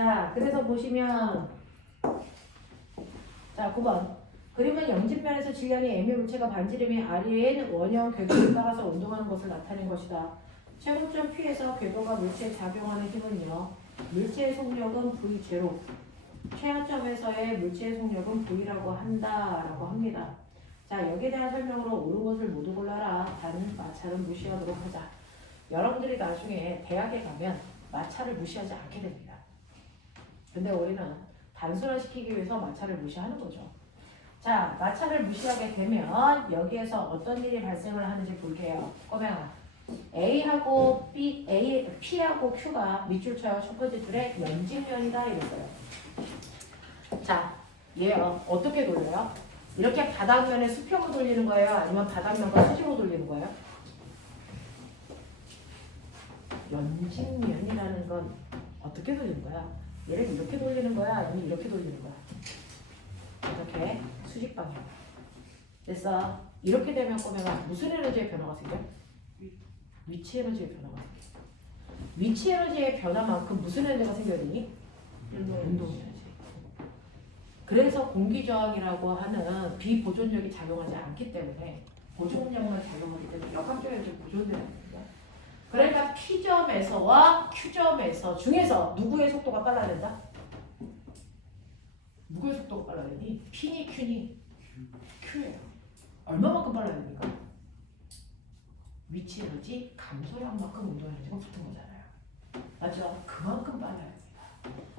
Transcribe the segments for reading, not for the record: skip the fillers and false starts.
자, 그래서 보시면 자, 9번. 그림은 영진면에서 질량이 M의 물체가 반지름이 R인 원형 궤도를 따라서 운동하는 것을 나타낸 것이다. 최고점 P에서 궤도가 물체에 작용하는 힘은요. 물체의 속력은 V0. 최하점에서의 물체의 속력은 V라고 한다라고 합니다. 자, 여기에 대한 설명으로 옳은 것을 모두 골라라. 단 마찰은 무시하도록 하자. 여러분들이 나중에 대학에 가면 마찰을 무시하지 않게 됩니다. 근데 우리는 단순화시키기 위해서 마찰을 무시하는 거죠. 자, 마찰을 무시하게 되면 여기에서 어떤 일이 발생을 하는지 볼게요. 꼬맹아. A하고 P하고 Q가 밑줄쳐요. 첫 번째 줄에 연직면이다 이랬어요. 자, 얘요. 어떻게 돌려요? 이렇게 바닥면에 수평으로 돌리는 거예요? 아니면 바닥면과 수직으로 돌리는 거예요? 연직면이라는 건 어떻게 돌리는 거야? 얘를 이렇게 돌리는 거야? 아니면 이렇게 돌리는 거야? 이렇게 수직 방향. 됐어. 이렇게 되면 꼬매가 무슨 에너지의 변화가 생겨? 위치 에너지의 변화가 생겨. 위치 에너지의 변화만큼 무슨 에너지가 생겨야 되니? 운동 에너지. 그래서 공기저항이라고 하는 비보존력이 작용하지 않기 때문에 보존력만 작용하기 때문에 역학적 에너지 보존되는 거야. 그러니까 P점에서와 Q점에서 중에서 누구의 속도가 빨라야 된다? 누구의 속도가 빨라야 되니? P니 Q니? Q예요. 얼마만큼 빨라야 됩니까? 위치 에너지 감소량만큼 운동 에너지가 붙은 거잖아요. 맞죠? 그만큼 빨라야 됩니다.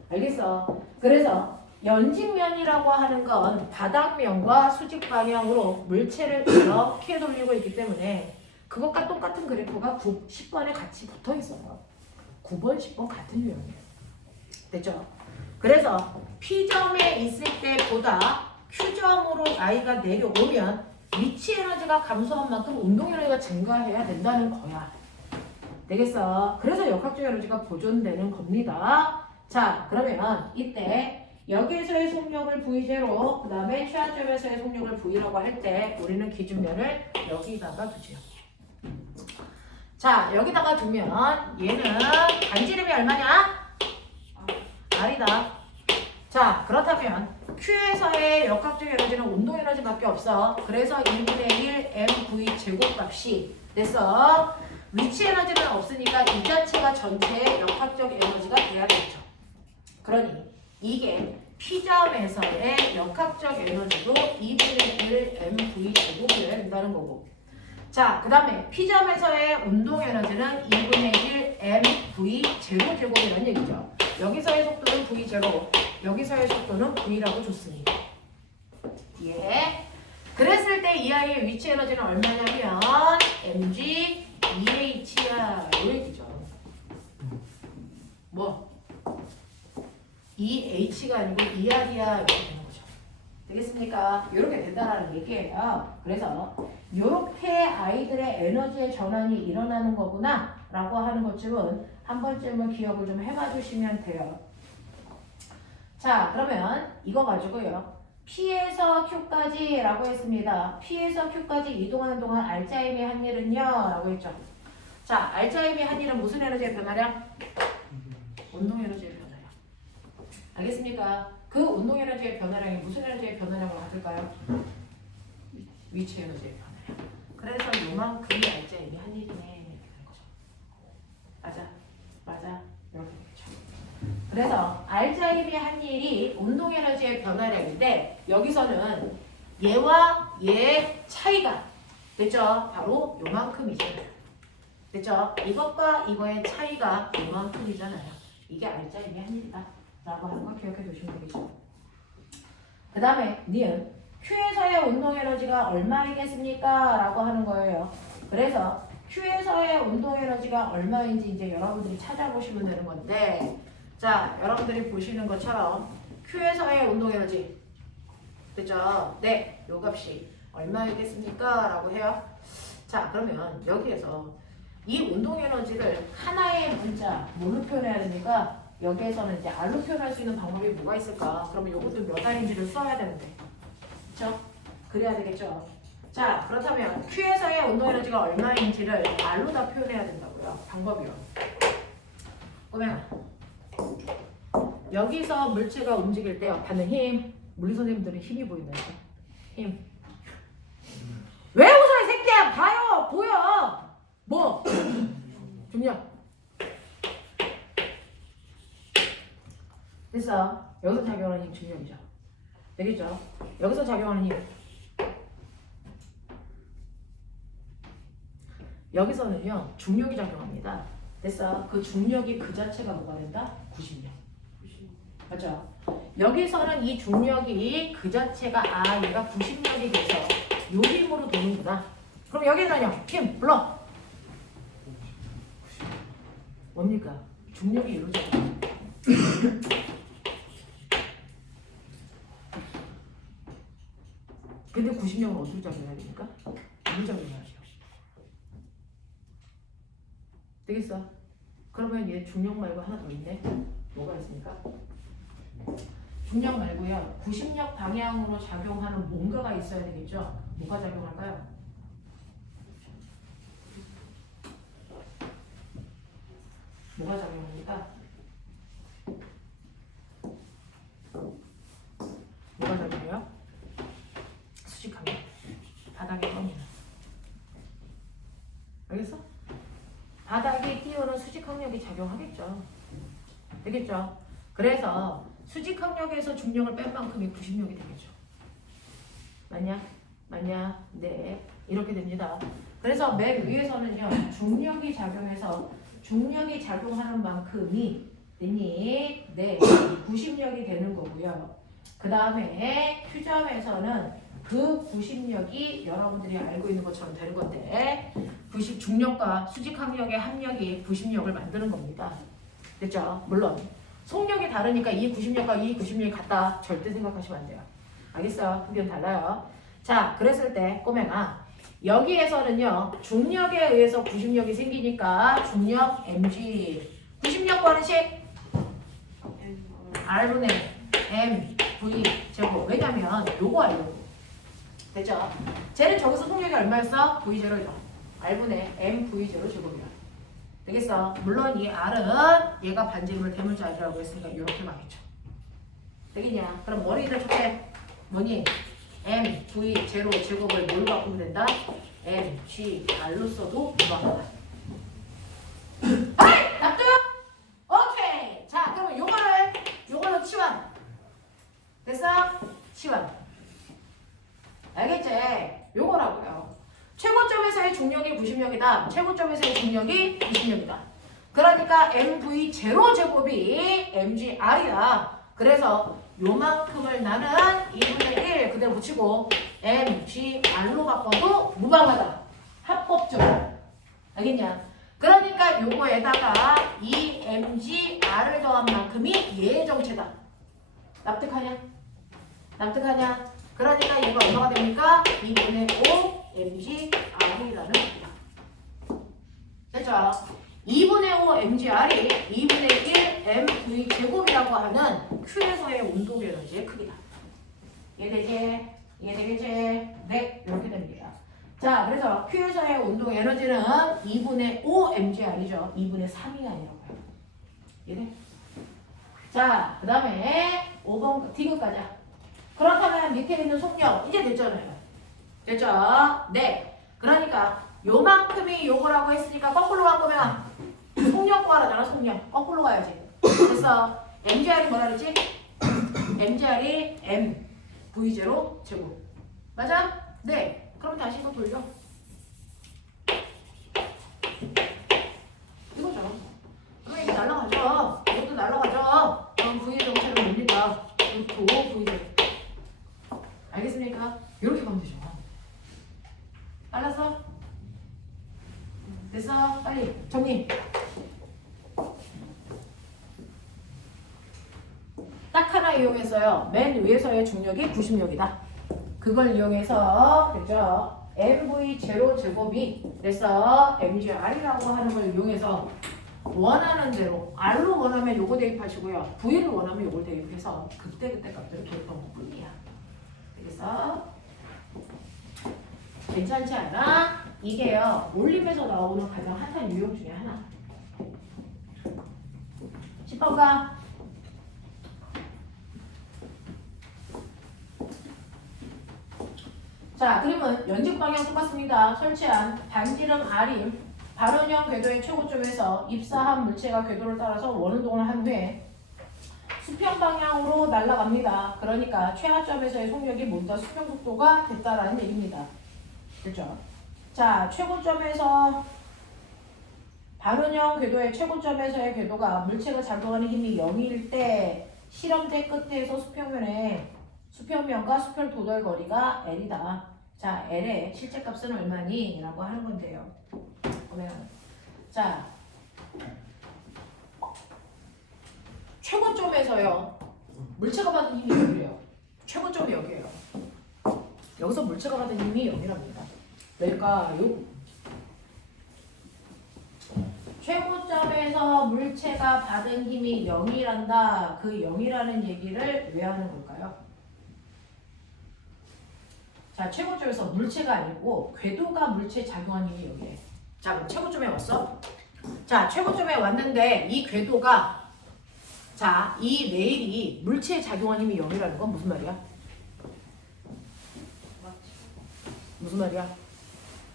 알겠어? 그래서 연직면이라고 하는 건 바닥면과 수직 방향으로 물체를 이렇게 돌리고 있기 때문에 그것과 똑같은 그래프가 9, 10번에 같이 붙어 있어요. 9번, 10번 같은 유형이에요. 됐죠? 그래서 P점에 있을 때보다 Q점으로 I가 내려오면 위치 에너지가 감소한 만큼 운동 에너지가 증가해야 된다는 거야. 되겠어? 그래서 역학적 에너지가 보존되는 겁니다. 자, 그러면 이때 여기에서의 속력을 V0, 그 다음에 최하점에서의 속력을 V라고 할 때 우리는 기준면을 여기다가 두죠. 자, 여기다가 두면 얘는 반지름이 얼마냐? R이다. 자, 그렇다면 Q에서의 역학적 에너지는 운동 에너지밖에 없어. 그래서 1분의 1 mv 제곱값이 됐어. 위치 에너지는 없으니까 이 자체가 전체의 역학적 에너지가 돼야겠죠. 그러니 이게 P점에서의 역학적 에너지도 2분의 1 mv 제곱이 된다는 거고. 자, 그 다음에 P점에서의 운동 에너지는 2분의 1 mv 제곱이라는 얘기죠. 여기서의 속도는 v0, 여기서의 속도는 v라고 줬습니다. 예. 그랬을 때 이 아이의 위치 에너지는 얼마냐면 mg 2h야 이 얘기죠. 뭐? 2h가 아니고 2r이야 이렇게 되는 거죠. 되겠습니까? 이렇게 된다는 얘기예요. 그래서 이렇게 아이들의 에너지의 전환이 일어나는 거구나 라고 하는 것쯤은 한 번쯤은 기억을 좀 해봐 주시면 돼요. 자, 그러면 이거 가지고요. P에서 Q까지 라고 했습니다. P에서 Q까지 이동하는 동안 알짜임이 한 일은요 라고 했죠. 자, 알짜임이 한 일은 무슨 에너지의 변화량? 운동 에너지의 변화량. 알겠습니까? 그 운동 에너지의 변화량이 무슨 에너지의 변화량을 가질까요? 위치 에너지의 변화량. 그래서 요만큼이 알짜임이 한 일이네 이렇게 되는 거죠. 맞아. 맞아. 이렇게 되겠죠. 그래서 알짜임이 한 일이 운동 에너지의 변화량인데 여기서는 얘와 얘의 차이가 됐죠? 바로 요만큼이잖아요. 됐죠? 이것과 이거의 차이가 요만큼이잖아요. 이게 알짜임이 한 일이다 라고 하는 거 기억해 두시면 되겠죠. 그 다음에 니은 Q에서의 운동 에너지가 얼마이겠습니까? 라고 하는 거예요. 그래서 Q에서의 운동 에너지가 얼마인지 이제 여러분들이 찾아보시면 되는 건데, 자, 여러분들이 보시는 것처럼 Q에서의 운동 에너지 됐죠? 네, 요 값이 얼마이겠습니까? 라고 해요. 자, 그러면 여기에서 이 운동 에너지를 하나의 문자 뭘로 표현해야 됩니까? 여기에서는 이제 R로 표현할 수 있는 방법이 뭐가 있을까? 그러면 요것도 몇 R인지를 써야 되는데, 그렇죠? 그래야 되겠죠? 자, 그렇다면 Q에서의 운동 에너지가 얼마인지를 R로 다 표현해야 된다고요. 방법이요. 그러면 여기서 물체가 움직일 때 받는 힘. 물리 선생님들은 힘이 보인다니까. 힘. 왜 웃어 이 새끼야? 봐요. 보여. 뭐? 중력. 됐어. 여기서 작용하는 힘 중력이죠. 되겠죠? 여기서 작용하는 힘. 여기서는요 중력이 작용합니다. 됐어. 그 중력이 그 자체가 뭐가 된다? 90력. 맞죠? 여기서는 이 중력이 그 자체가 얘가 90력이 돼서 요 힘으로 도는구나. 그럼 여기는요 힘 불러. 뭡니까? 중력이 이루어져. 근데 90력은 어디로 작용해야 됩니까? 이로 작용해야죠. 되겠어? 그러면 얘 중력 말고 하나 더 있네. 뭐가 있습니까? 중력 말고요. 90력 방향으로 작용하는 뭔가가 있어야 되겠죠? 뭐가 작용할까요? 뭐가 작용합니까? 뭐가 작용해요? 수직하게 바닥에 껌이나. 알겠어? 바닥에 띄우는 수직항력이 작용하겠죠. 되겠죠? 그래서 수직항력에서 중력을 뺀 만큼이 90력이 되겠죠. 맞냐? 맞냐? 네. 이렇게 됩니다. 그래서 맨 위에서는요. 중력이 작용해서 중력이 작용하는 만큼이 되니 네. 90력이 되는 거고요. 그 다음에 Q점에서는 그 90력이 여러분들이 알고 있는 것처럼 되는 건데 중력과 수직항력의 합력이 90력을 만드는 겁니다. 됐죠? 물론 속력이 다르니까 이 90력과 이 90력이 같다 절대 생각하시면 안 돼요. 알겠어요? 그게 달라요. 자, 그랬을 때 꼬맹아 여기에서는요 중력에 의해서 90력이 생기니까 중력 mg 90력 구하는식 R분의 m v 제곱. 왜냐면 요거 알고 됐죠? 쟤는 저기서 속력이 얼마였어? v0죠. R분의 m v0 제곱이야. 되겠어? 물론 이 R은 얘가 반지름을 대문자리라고 했으니까 이렇게 가겠죠. 되겠냐? 그럼 머리를 좋게 뭐니? m v 0 제곱을 뭘로 바꾸면 된다? m g R로 써도 무방하다. 아이! 납득? 오케이! 자, 그러면 요거는 치환. 됐어? 치환. 알겠지? 요거라고요. 최고점에서의 중력이 90력이다. 최고점에서의 중력이 90력이다. 그러니까 MV0 제곱이 MGR이다. 그래서 요만큼을 나는 2분의 1 그대로 붙이고 MGR로 바꿔도 무방하다. 합법적으로. 알겠냐? 그러니까 요거에다가 이 MGR을 더한 만큼이 얘의 정체다. 납득하냐? 납득하냐? 그러니까 이거 얼마가 됩니까? 2분의 5 MGR이라는 겁니다. 됐죠? 2분의 5 MGR이 2분의 1 MV 제곱이라고 하는 Q에서의 운동 에너지의 크기다. 이해되지? 이해되겠지? 네, 이렇게 됩니다. 자, 그래서 Q에서의 운동 에너지는 2분의 5 MGR이죠. 2분의 3이 아니라고요. 이해돼? 자, 그 다음에 5번 디귿 가자. 그렇다면 밑에 있는 속력 이제 됐잖아요. 됐죠? 네. 그러니까 요만큼이 요거라고 했으니까 거꾸로 바꾸면 속력 구하라잖아. 속력. 거꾸로 가야지. 그래서 MGR이 뭐라 그랬지? MGR이 M V0 제곱. 맞아? 네. 그럼 다시 이거 돌려. 이거죠. 그럼 이게 날라가죠. 이것도 날라가죠. 그럼 V의 정체는 뭡니까? 도 V0. 알겠습니까? 이렇게 가면 되죠. 알았어? 됐어? 빨리 정리. 딱 하나 이용해서요. 맨 위에서의 중력이 90력이다. 그걸 이용해서 그죠? MV0 제곱이 그래서 MGR이라고 하는 걸 이용해서 원하는 대로 R로 원하면 요거 대입하시고요. V를 원하면 요걸 대입해서 그때그때 값들을 계획한 것 뿐이야. 그래서 괜찮지 않아? 이게요 올림에서 나오는 가장 핫한 유형 중에 하나. 10번가 자, 그러면 연직 방향 똑같습니다. 설치한 반지름 R이 발원형 궤도의 최고점에서 입사한 물체가 궤도를 따라서 원운동을 한 후에 수평 방향으로 날아갑니다. 그러니까 최하점에서의 속력이 모두 다 수평 속도가 됐다라는 얘기입니다. 그렇죠? 자, 최고점에서 발운형 궤도의 최고점에서의 궤도가 물체가 작용하는 힘이 0일 때 실험대 끝에서 수평면과 수평 도달 거리가 L이다. 자, L의 실제 값은 얼마니? 라고 하는 건데요. 그러면 자, 최고점에서요. 물체가 받은 힘이 0이래요. 최고점이 여기예요. 여기서 물체가 받은 힘이 0이랍니다. 왜일까요? 최고점에서 물체가 받은 힘이 0이란다. 그 0이라는 얘기를 왜 하는 걸까요? 자, 최고점에서 물체가 아니고 궤도가 물체에 작용하는 힘이 여기에. 자, 그럼 최고점에 왔어? 자, 최고점에 왔는데 이 궤도가 자, 이 레일이 물체에 작용하는 힘이 0이라는 건 무슨 말이야? 무슨 말이야?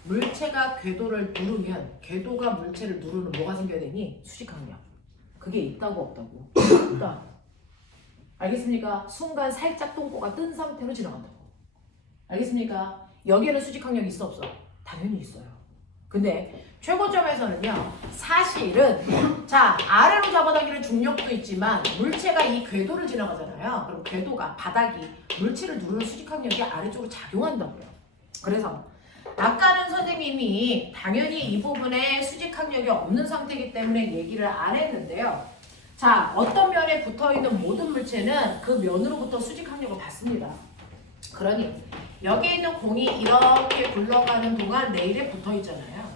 물체가 궤도를 누르면 궤도가 물체를 누르는 뭐가 생겨야 되니? 수직항력. 그게 있다고 없다고? 있다. 알겠습니까? 순간 살짝 똥꼬가 뜬 상태로 지나간다고. 알겠습니까? 여기에는 수직항력이 있어 없어? 당연히 있어요. 근데 최고점에서는요, 사실은 자, 아래로 잡아당기는 중력도 있지만 물체가 이 궤도를 지나가잖아요. 그럼 궤도가 바닥이 물체를 누르는 수직항력이 아래쪽으로 작용한다고요. 그래서 아까는 선생님이 당연히 이 부분에 수직항력이 없는 상태이기 때문에 얘기를 안 했는데요. 자, 어떤 면에 붙어있는 모든 물체는 그 면으로부터 수직항력을 받습니다. 그러니 여기에 있는 공이 이렇게 굴러가는 동안 레일에 붙어있잖아요.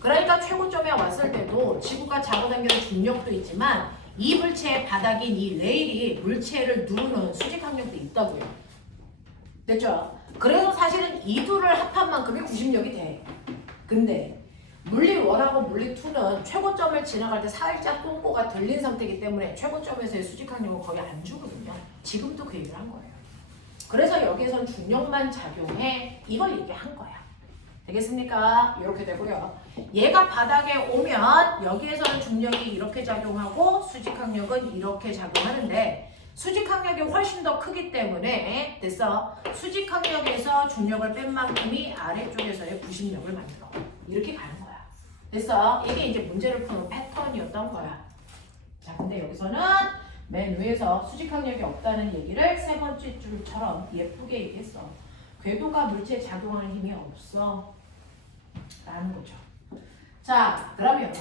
그러니까 최고점에 왔을 때도 지구가 잡아당기는 중력도 있지만 이 물체의 바닥인 이 레일이 물체를 누르는 수직항력도 있다고요. 됐죠? 그래서 사실은 이 둘을 합한 만큼의 구심력이 돼. 근데 물리 1하고 물리 2는 최고점을 지나갈 때 살짝 똥꼬가 들린 상태이기 때문에 최고점에서의 수직항력은 거의 안 주거든요. 지금도 그 얘기를 한 거예요. 그래서 여기에선 중력만 작용해 이걸 얘기한 거야. 되겠습니까? 이렇게 되고요. 얘가 바닥에 오면 여기에서는 중력이 이렇게 작용하고 수직항력은 이렇게 작용하는데 수직항력이 훨씬 더 크기 때문에 됐어. 수직항력에서 중력을 뺀 만큼이 아래쪽에서의 구심력을 만들어. 이렇게 가는 거야. 됐어. 이게 이제 문제를 푸는 패턴이었던 거야. 자, 근데 여기서는 맨 위에서 수직항력이 없다는 얘기를 세 번째 줄처럼 예쁘게 얘기했어. 궤도가 물체에 작용하는 힘이 없어. 라는 거죠. 자, 그러면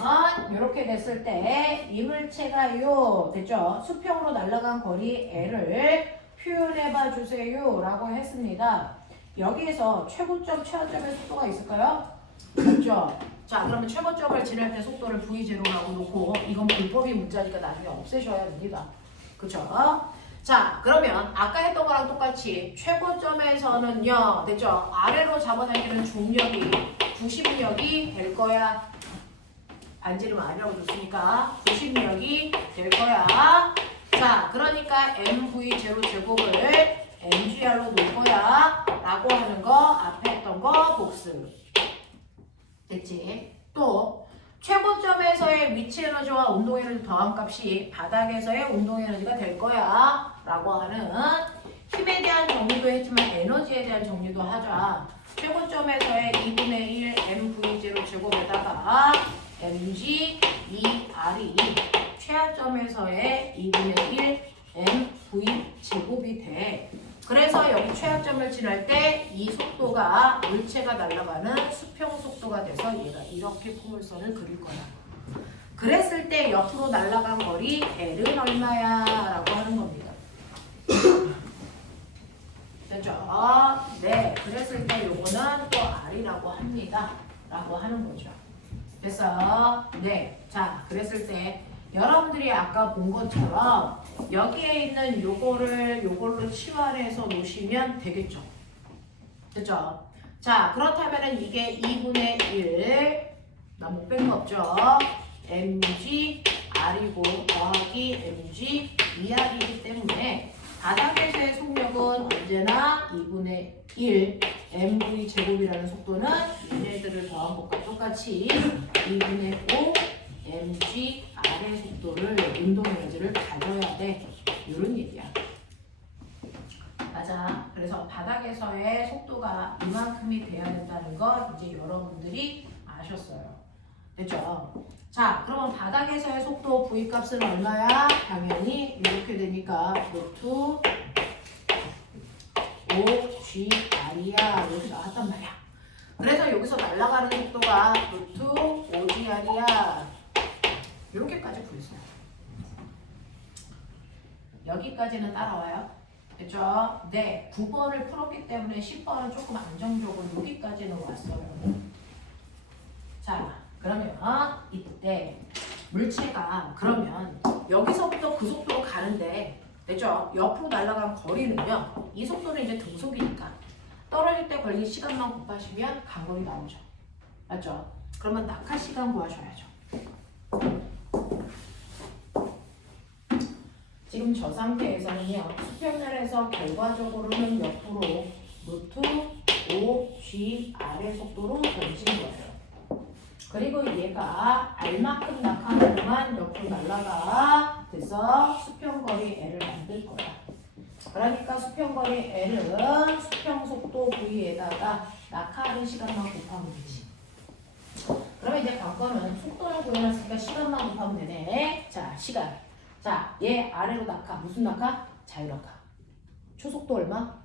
이렇게 됐을 때 이 물체가요, 됐죠? 수평으로 날아간 거리 L을 표현해봐 주세요 라고 했습니다. 여기에서 최고점, 최하점의 속도가 있을까요? 없죠? 자, 그러면 최고점을 지날 때 속도를 V0라고 놓고 이건 불법이 문자니까 나중에 없애셔야 됩니다. 그쵸? 자, 그러면 아까 했던 거랑 똑같이 최고점에서는요, 됐죠? 아래로 잡아당기는 중력이 구심력이 될 거야. 반지름 아니라고 줬으니까 구심력이 될 거야. 자, 그러니까 MV0 제곱을 MGR로 놓을 거야. 라고 하는 거, 앞에 했던 거 복습. 됐지? 또 최고점에서의 위치 에너지와 운동 에너지 더한 값이 바닥에서의 운동 에너지가 될 거야. 라고 하는 힘에 대한 정리도 했지만 에너지에 대한 정리도 하자. 최고점에서의 2분의 1 MV0 제곱에다가 mg 2r이 최하점에서의 2분의 1 mv 제곱이 돼. 그래서 여기 최하점을 지날 때 이 속도가 물체가 날아가는 수평 속도가 돼서 얘가 이렇게 포물선을 그릴 거야. 그랬을 때 옆으로 날아간 거리 L은 얼마야? 라고 하는 겁니다. 됐죠? 네, 그랬을 때 요거는 또 R이라고 합니다. 라고 하는 거죠. 됐어? 네. 자, 그랬을 때 여러분들이 아까 본 것처럼 여기에 있는 요걸로 치환해서 놓으시면 되겠죠. 됐죠? 자, 그렇다면은 이게 2분의 1, 나 못 뺀 거 없죠? mg r이고 더하기 mg 2r이기 때문에 바닥에서의 속력은 언제나 2분의 1 mv 제곱이라는 속도는 얘네들을 더한 것과 똑같이 2분의 5 mg r의 속도를 운동 에너지를 가져야 돼. 이런 얘기야. 맞아. 그래서 바닥에서의 속도가 이만큼이 돼야 된다는 걸 이제 여러분들이 아셨어요. 됐죠? 자, 그러면 바닥에서의 속도 V 값은 얼마야? 당연히 이렇게 되니까 루트 5GR이야. 이렇게 나왔단 말이야. 그래서 여기서 날아가는 속도가 루트 5GR이야. 이렇게까지 풀었어요. 여기까지는 따라와요. 됐죠? 네, 9번을 풀었기 때문에 10번은 조금 안정적으로 여기까지는 왔어요. 자, 그러면 이때 물체가 그러면 여기서부터 그 속도로 가는데 됐죠? 옆으로 날아간 거리는요. 이 속도는 이제 등속이니까 떨어질 때 걸린 시간만 곱하시면 간거리 나오죠. 맞죠? 그러면 낙하 시간 구하셔야죠. 지금 저 상태에서는요. 수평면에서 결과적으로는 옆으로 루트 5GR의 속도로 던진 거예요. 그리고 얘가 R만큼 낙하하는 동안 옆으로 날아가 돼서 수평거리 L을 만들 거야. 그러니까 수평거리 L은 수평속도 V에다가 낙하하는 시간만 곱하면 되지. 그러면 이제 관건은 속도를 구해놨으니까 시간만 곱하면 되네. 자, 시간. 자, 얘 아래로 낙하. 무슨 낙하? 자유낙하. 초속도 얼마?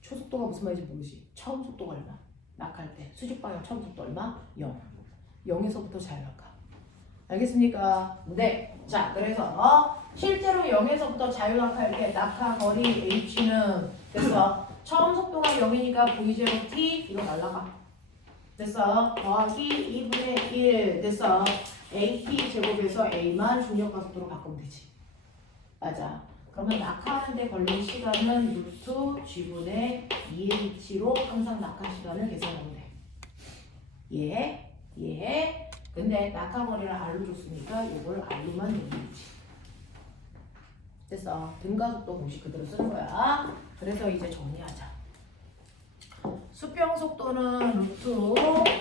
초속도가 무슨 말인지 모르지. 처음 속도가 얼마? 낙하할 때 수직방향 처음 속도 얼마? 0. 0에서부터 자유낙하. 알겠습니까? 네. 자, 그래서 실제로 0에서부터 자유낙하할 때 낙하 거리 h는 됐어. 처음 속도가 0이니까 v0t 이거 날라가. 됐어. 더하기 2분의 1 됐어. at 제곱에서 a만 중력과 속도로 바꾸면 되지. 맞아. 그러면 낙하하는데 걸린 시간은 루트 g분의 2h로 항상 낙하 시간을 계산하면 돼. 예? 예? 근데 낙하 거리를 r로 줬으니까 이걸 r로만 내면 되지. 됐어. 등가 속도 공식 그대로 쓰는 거야. 그래서 이제 정리하자. 수평 속도는 루트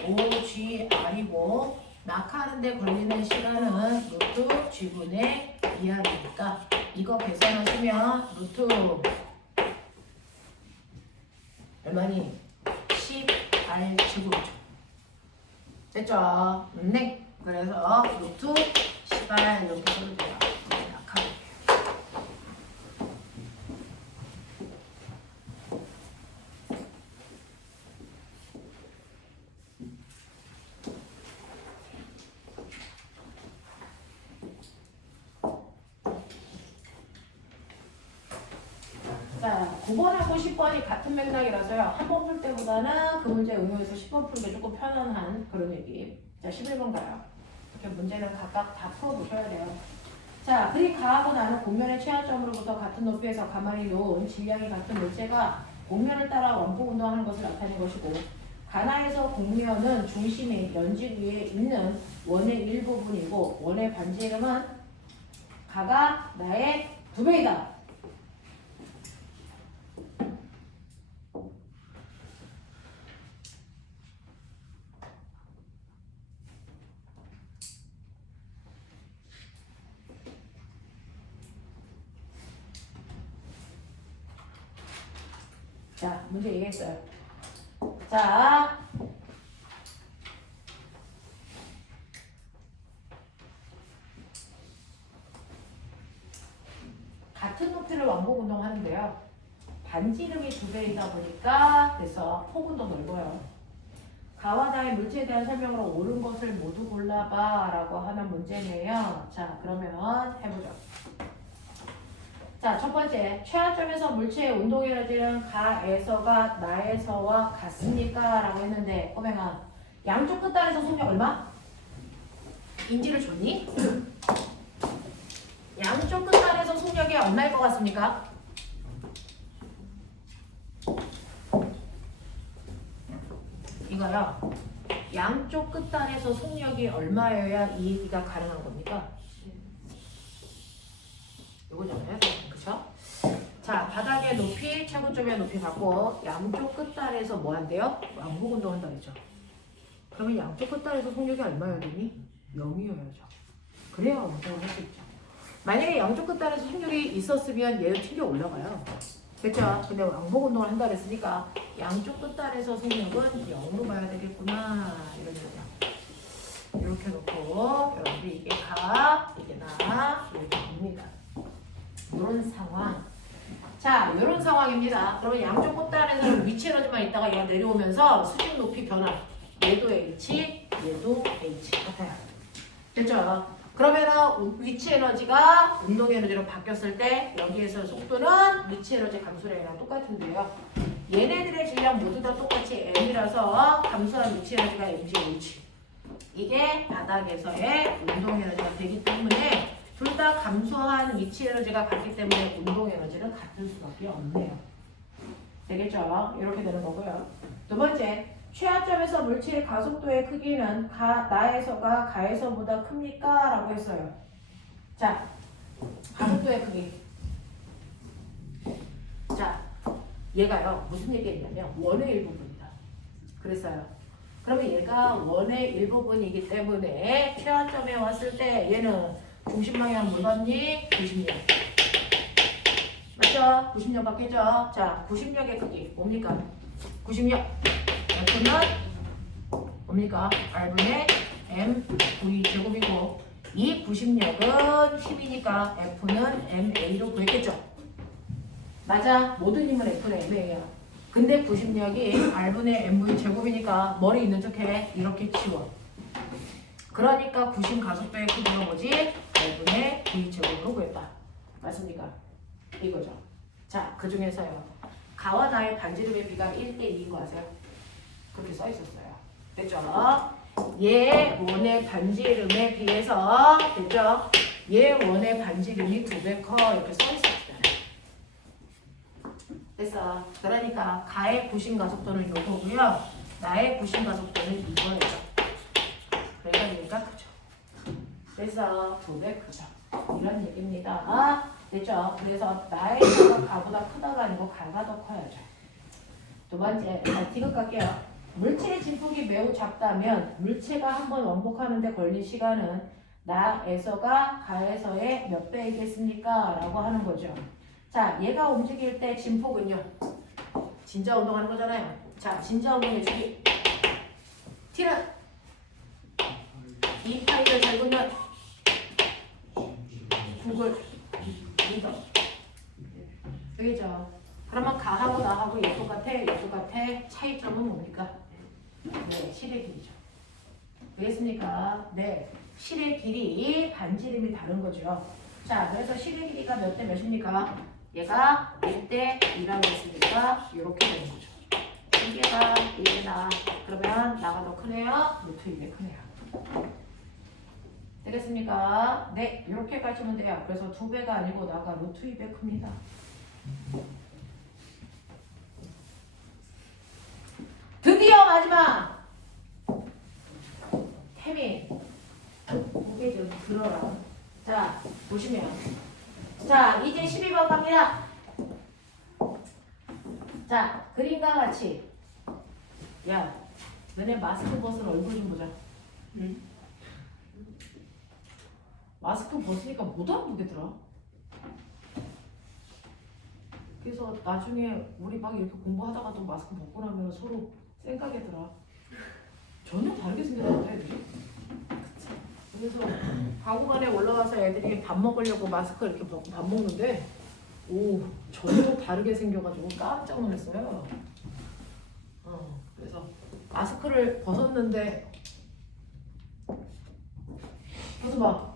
5GR이고 낙하하는데 걸리는 시간은 루트 G분의 2R이니까 이거 계산하시면 루트 얼마니? 10R 제곱이죠. 됐죠? 네. 그래서 루트 10R 이렇게 써도 돼요. 낙하할게요. 자, 9번하고 10번이 같은 맥락이라서요. 한 번 풀 때보다는 그 문제 응용해서 10번 풀기 조금 편안한 그런 얘기. 자, 11번 가요. 이렇게 문제는 각각 다 풀어보셔야 돼요. 자, 그림 가하고 나는 곡면의 최하점으로부터 같은 높이에서 가만히 놓은 질량이 같은 물체가 곡면을 따라 원폭 운동하는 것을 나타낸 것이고 가나에서 곡면은 중심이 연질 위에 있는 원의 일부분이고 원의 반지름은 가가 나의 2배이다. 자, 문제 얘기했어요. 자, 같은 높이를 왕복 운동하는데요. 반지름이 2배이다 보니까 그래서 폭은 더 넓어요. 가와 나의 물체에 대한 설명으로 옳은 것을 모두 골라봐 라고 하는 문제네요. 자, 그러면 해보죠. 자, 첫 번째, 최하점에서 물체의 운동 에너지는 가에서가 나에서와 같습니까? 라고 했는데 꼬맹아, 양쪽 끝단에서 속력 얼마? 인지를 줬니? 양쪽 끝단에서 속력이 얼마일 것 같습니까? 이거요. 양쪽 끝단에서 속력이 얼마여야 이 얘기가 가능한 겁니까? 요거잖아요. 그쵸? 자, 바닥의 높이, 최고점의 높이 갖고 양쪽 끝단에서 뭐 한대요? 왕복 운동한다 그랬죠. 그러면 양쪽 끝단에서 속력이 얼마여야 되니? 0이어야죠. 그래야 운동을 할 수 있죠. 만약에 양쪽 끝단에서 속력이 있었으면 얘는 튕겨 올라가요. 그렇죠? 근데 왕복 운동을 한다 그랬으니까 양쪽 끝단에서 속력은 0으로 봐야 되겠구나. 이런 얘기죠. 이렇게 놓고 여러분들 이게 가, 이게 나 이렇게 봅니다. 이런 상황. 자, 이런 상황입니다. 그러면 양쪽 끝단에서는 위치 에너지만 있다가 얘가 내려오면서 수직 높이 변화. 얘도 H, 얘도 H 같아요. 됐죠? 그러면은 위치 에너지가 운동 에너지로 바뀌었을 때 여기에서 속도는 위치 에너지 감소량이랑 똑같은데요. 얘네들의 질량 모두 다 똑같이 m이라서 감소한 위치 에너지가 mgh. 이게 바닥에서의 운동 에너지가 되기 때문에 둘 다 감소한 위치 에너지가 같기 때문에 운동 에너지는 같을 수밖에 없네요. 되겠죠? 이렇게 되는 거고요. 두 번째, 최하점에서 물체의 가속도의 크기는 나에서가 가에서보다 큽니까? 라고 했어요. 자, 가속도의 크기. 자, 얘가요. 무슨 얘기했냐면 원의 일부분이다. 그랬어요. 그러면 얘가 원의 일부분이기 때문에 최하점에 왔을 때 얘는 중심방향 뭘 받니? 90력. 맞죠? 90력 받겠죠? 자, 90력의 크기 뭡니까? 90력. F는 뭡니까? R분의 M V 제곱이고 이 90력은 힘이니까 F는 MA로 구했겠죠? 맞아. 모든 힘은 F는 MA야. 근데 90력이 R분의 MV 제곱이니까 머리 있는 척해. 이렇게 치워. 그러니까 90 가속도의 크기가 뭐지? R분의 V 제곱으로 구했다. 맞습니까? 이거죠. 자, 그 중에서요. 가와 나의 반지름의 비가 1대2인 거 아세요? 그렇게 써 있었어요. 됐죠? 얘 원의 반지름에 비해서 됐죠? 얘 원의 반지름이 2배 커 이렇게 써 있었잖아요. 됐어. 그러니까 가의 부신 가속도는 요거고요. 나의 부신 가속도는 이거예요. 그러니까 크죠. 그래서 2배 크죠. 이런 얘기입니다. 됐죠? 그래서 나의 가가 가보다 크다가 아니고 가가 더 커야죠. 두 번째, 디귿 갈게요. 물체의 진폭이 매우 작다면 물체가 한번 왕복하는데 걸린 시간은 나에서가 가에서의 몇 배이겠습니까? 라고 하는 거죠. 자, 얘가 움직일 때 진폭은요. 진자 운동하는 거잖아요. 자, 진자 운동의 주기. T는 2파이를 잘 보면 북을 리더. 되겠죠? 그러면 가하고 나하고 얘 똑같아, 얘 똑같아. 차이점은 뭡니까? 네, 실의 길이죠. 되겠습니까? 네, 실의 길이 반지름이 다른 거죠. 자, 그래서 실의 길이가 몇 대 몇입니까? 얘가 1대 2라고 했으니까 이렇게 되는 거죠. 이게가 1이다. 그러면 나가 더 크네요? 루트 2배 크네요. 되겠습니까? 네, 이렇게 가시면 돼요. 그래서 2배가 아니고 나가 루트 2배 큽니다. 드디어 마지막! 태민, 고개 좀 들어라. 자, 보시면. 자, 이제 12번 갑니다. 자, 그림과 같이. 야, 너네 마스크 벗은 얼굴 좀 보자. 응? 마스크 벗으니까 못 알아보겠더라. 그래서 나중에 우리 막 이렇게 공부하다가도 마스크 벗고 나면 서로 쌩까겠더라. 전혀 다르게 생겼는데 애들이. 그래서 가구간에 올라와서 애들이 밥 먹으려고 마스크 이렇게 벗고 밥 먹는데 오 전혀 다르게 생겨가지고 깜짝 놀랐어요. 그래서 마스크를 벗었는데 벗어봐.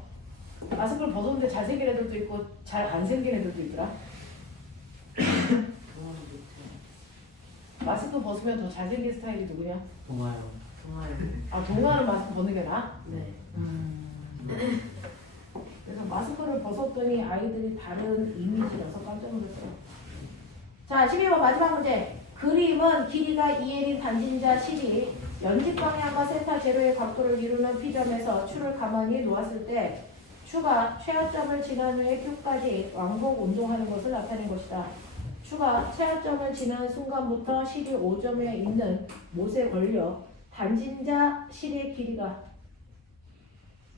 마스크를 벗었는데 잘생긴 애들도 있고 잘 안 생긴 애들도 있더라. 마스크 벗으면 더 잘생긴 스타일이 누구냐? 동아요. 아, 동아는 마스크 벗는 게 나아? 네. 그래서 마스크를 벗었더니 아이들이 다른 이미지라서 깜짝 놀랐어요. 자, 12번 마지막 문제. 그림은 길이가 2L인 단진자 실이 연집 방향과 세타 제로의 각도를 이루는 P점에서 추를 가만히 놓았을 때 추가 최하점을 지난 후에 Q까지 왕복 운동하는 것을 나타낸 것이다. 추가 최하점을 지난 순간부터 실이 5점에 있는 못에 걸려 단진자 실의 길이가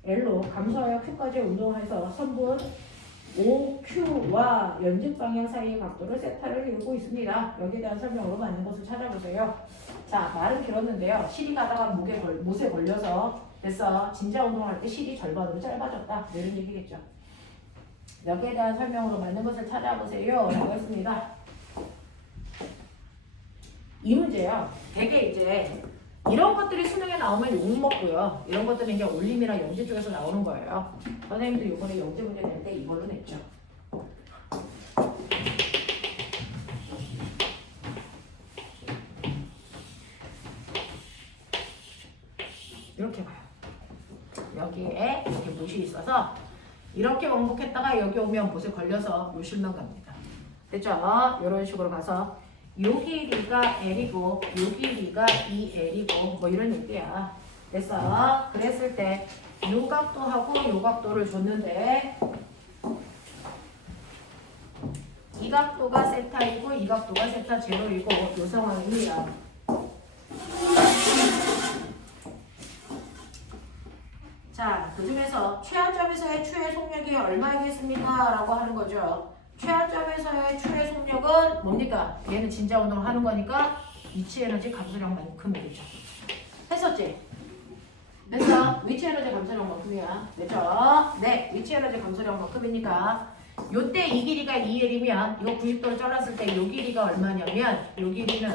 L로 감소하여 Q까지 운동해서 선분 OQ와 연직 방향 사이의 각도를 세타를 이루고 있습니다. 여기에 대한 설명으로 맞는 것을 찾아보세요. 자, 말은 길었는데요. 실이 가다가 못에 걸려서 됐어. 진자 운동할 때 실이 절반으로 짧아졌다. 이런 얘기겠죠. 여기에 대한 설명으로 맞는 것을 찾아보세요. 라고 했습니다. 이 문제요. 되게 이제 이런 것들이 수능에 나오면 욕먹고요. 이런 것들은 이제 올림이랑 영재 쪽에서 나오는 거예요. 선생님도 이번에 영재 문제 낼 때 이걸로 냈죠. 이렇게 봐요. 여기에 이렇게 못이 있어서 이렇게 원복했다가 여기 오면 못에 걸려서 요실만 갑니다. 됐죠? 이런 식으로 가서 요 길이가 L이고 요 길이가 2L이고 뭐 이런 얘기야. 됐어? 그랬을 때 요 각도하고 요 각도를 줬는데 이 각도가 세타이고 이 각도가 세타 제로이고 요 상황입니다. 자, 그 중에서 최하점에서의 추의 속력이 얼마이겠습니까? 라고 하는 거죠. 최하점에서의 추의 속력은 뭡니까? 얘는 진자 운동을 하는 거니까 위치 에너지 감소량만큼이겠죠. 했었지? 됐어? 위치 에너지 감소량만큼이야. 됐죠? 네, 위치 에너지 감소량만큼이니까 요때 이 길이가 2L이면 이거 90도로 잘랐을 때 요 길이가 얼마냐면 요 길이는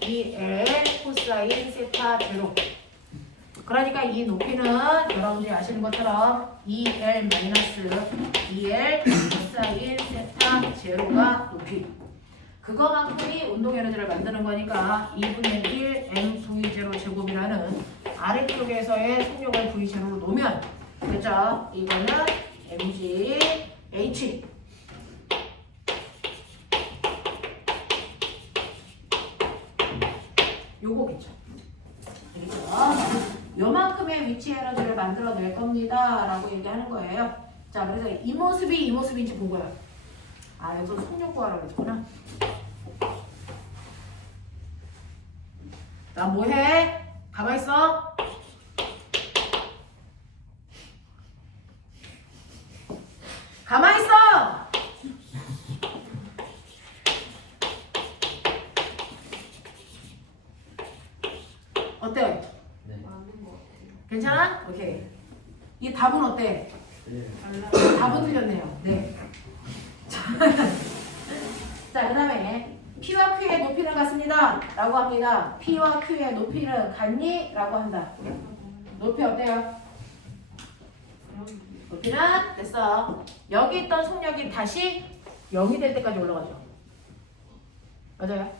2L 코사인 세타 제로. 그러니까 이 높이는 여러분들이 아시는 것처럼 2L 마이너스 2L 코사인 세타 제로가 높이. 그거만큼이 운동 에너지를 만드는 거니까 2분의 1 mv0 제곱이라는 아래쪽에서의 속력을 v0로 놓으면 그죠? 이거는 mg h 요거겠죠. 알겠죠? 요만큼의 위치 에너지를 만들어낼 겁니다 라고 얘기하는 거예요. 자, 그래서 이 모습이 이 모습인지 본 거예요. 아, 여기서 속력 구하라고 했구나. 나 뭐해? 가만있어. 가만있어. 어때? 네. 괜찮아? 오케이. 이 답은 어때? 네. 답은 틀렸네요. 네. 자, 그 다음에 P와 Q의 높이는 같습니다. 라고 합니다. P와 Q의 높이는 같니? 라고 한다. 높이 어때요? 높이는 됐어. 여기 있던 속력이 다시 0이 될 때까지 올라가죠. 맞아요?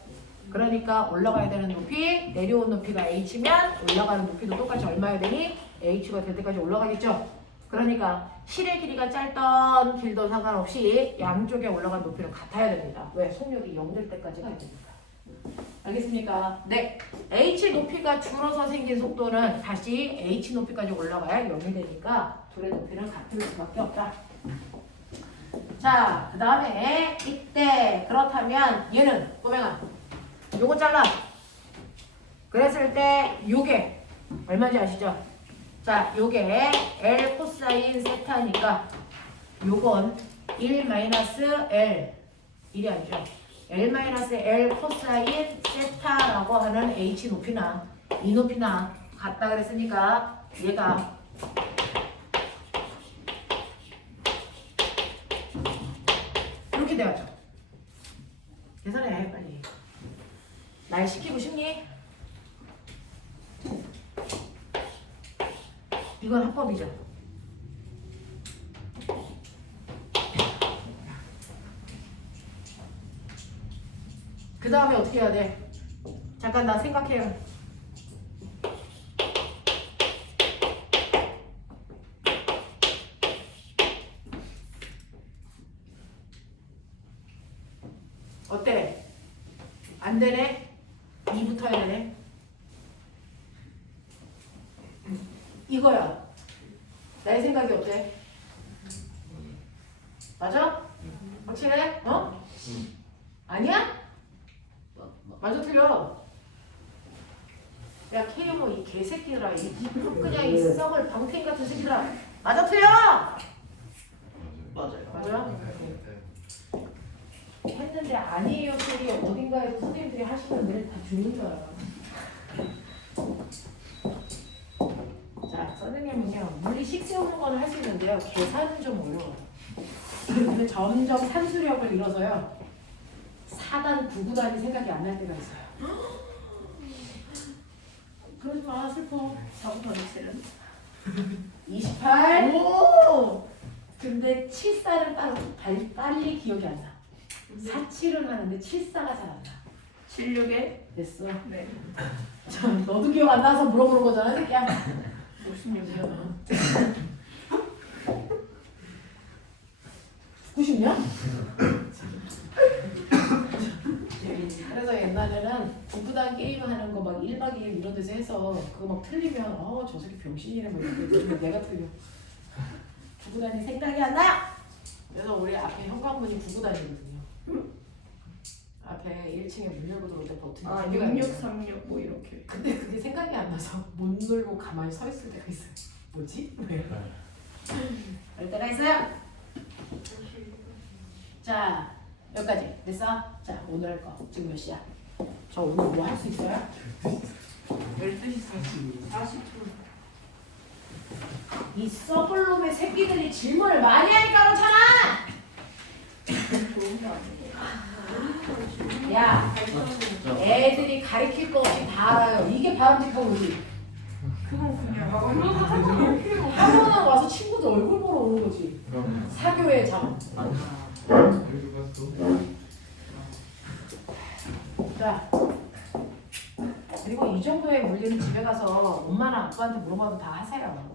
그러니까 올라가야 되는 높이, 내려온 높이가 h면 올라가는 높이도 똑같이 얼마야 되니? h가 될 때까지 올라가겠죠? 그러니까 실의 길이가 짧던 길도 상관없이 양쪽에 올라간 높이는 같아야 됩니다. 왜? 속력이 0 될 때까지 가야 됩니다. 알겠습니까? 네. h 높이가 줄어서 생긴 속도는 다시 h 높이까지 올라가야 0이 되니까 둘의 높이는 같을 수밖에 없다. 자, 그 다음에 이때 그렇다면 얘는 꼬맹아 요거 잘라. 그랬을 때 요게 얼마인지 아시죠? 자, 요게 L 코사인 세타니까 요건 1 마이너스 L 1이 아니죠. L 마이너스 L 코사인 세타라고 하는 H 높이나 이 높이나 같다 그랬으니까 얘가 이렇게 돼야죠. 계산해 빨리. 날 시키고 싶니? 이건 합법이죠. 그 다음에 어떻게 해야 돼? 잠깐 나 생각해요. 어때? 안 되네? 2 붙어야 되네? 이거야. 나의 생각이 어때? 맞아? 확실해? 어? 아니야? 맞아 틀려. 야 K모 이 개새끼들아 그냥 이 썩을 방탱이 같은 새끼들아 맞아 틀려. 맞아요. 맞아요? 했는데 아니에요 소리 어딘가에서 선생님들이 하시면 내일 다 죽는 줄 알아. 자 선생님은요 물리 식 세우는 거는 할 수 있는데요 계산은 좀 어려워요. 근데 점점 산수력을 잃어서요 4단 9구단이 생각이 안 날 때가 있어요. 그러지 마 슬퍼. 4분 더 냈어요. 28. 오! 근데 74는 빨리 기억이 안 나. 47은 하는데 74가 잘 안 나. 76에? 됐어. 네. 자, 너도 기억 안 나서 물어보는 거잖아, 새끼야. 56이요. 90년? 그래서 옛날에는 구구단 게임 하는 거 막 1박 2일 이런 데서 해서 그거 막 틀리면 저 새끼 병신이네 뭐 이렇게 내가 틀려. 구구단이 생각이 안 나! 그래서 우리 앞에 현관문이 구구단이거든요. 앞에 1층에 문 열고 들어올 때 버튼이 아, 두 개가 있어요. 6636 뭐 이렇게. 근데 그게 생각이 안 나서 못 놀고 가만히 서 있을 때가 있어요. 뭐지? 왜? 그럴 때가 있어요. 자, 여기까지 됐어? 자, 오늘 할 거 지금 몇 시야? 저 오늘 뭐 할 수 있어요? 12시 40분. 이 서블놈의 새끼들이 질문을 많이 하니까 그렇잖아! 좋은 거 아니에요? 야, 애들이 가르칠 거 없이 다 알아요. 이게 바람직한 거지. 그건 그냥 학원은 와서 친구들 얼굴 보러 오는 거지. 사교의 잠. 자, 그리고 이 정도의 물리는 집에 가서 엄마나 아빠한테 물어봐도 다 하세요.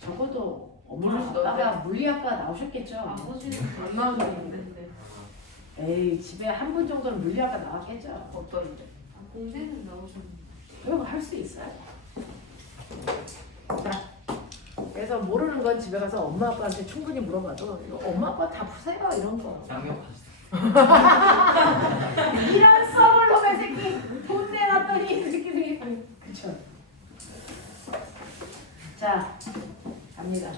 적어도 엄마 아빠가 물리학과 나오셨겠죠. 아버지는 안 나오는 있는데 에이 집에 한 분 정도는 물리학과 나왔겠죠. 어떤데? 공대는 나오셨는데. 그럼 할 수 있어요. 자, 그래서 모르는 건 집에 가서 엄마 아빠한테 충분히 물어봐도 이거 엄마 아빠 다 푸세요 이런 거. 쌍욕하시죠. 이런 썩을놈의 새끼 돈 내놨더니 이 새끼들이 그쵸. 자 갑니다.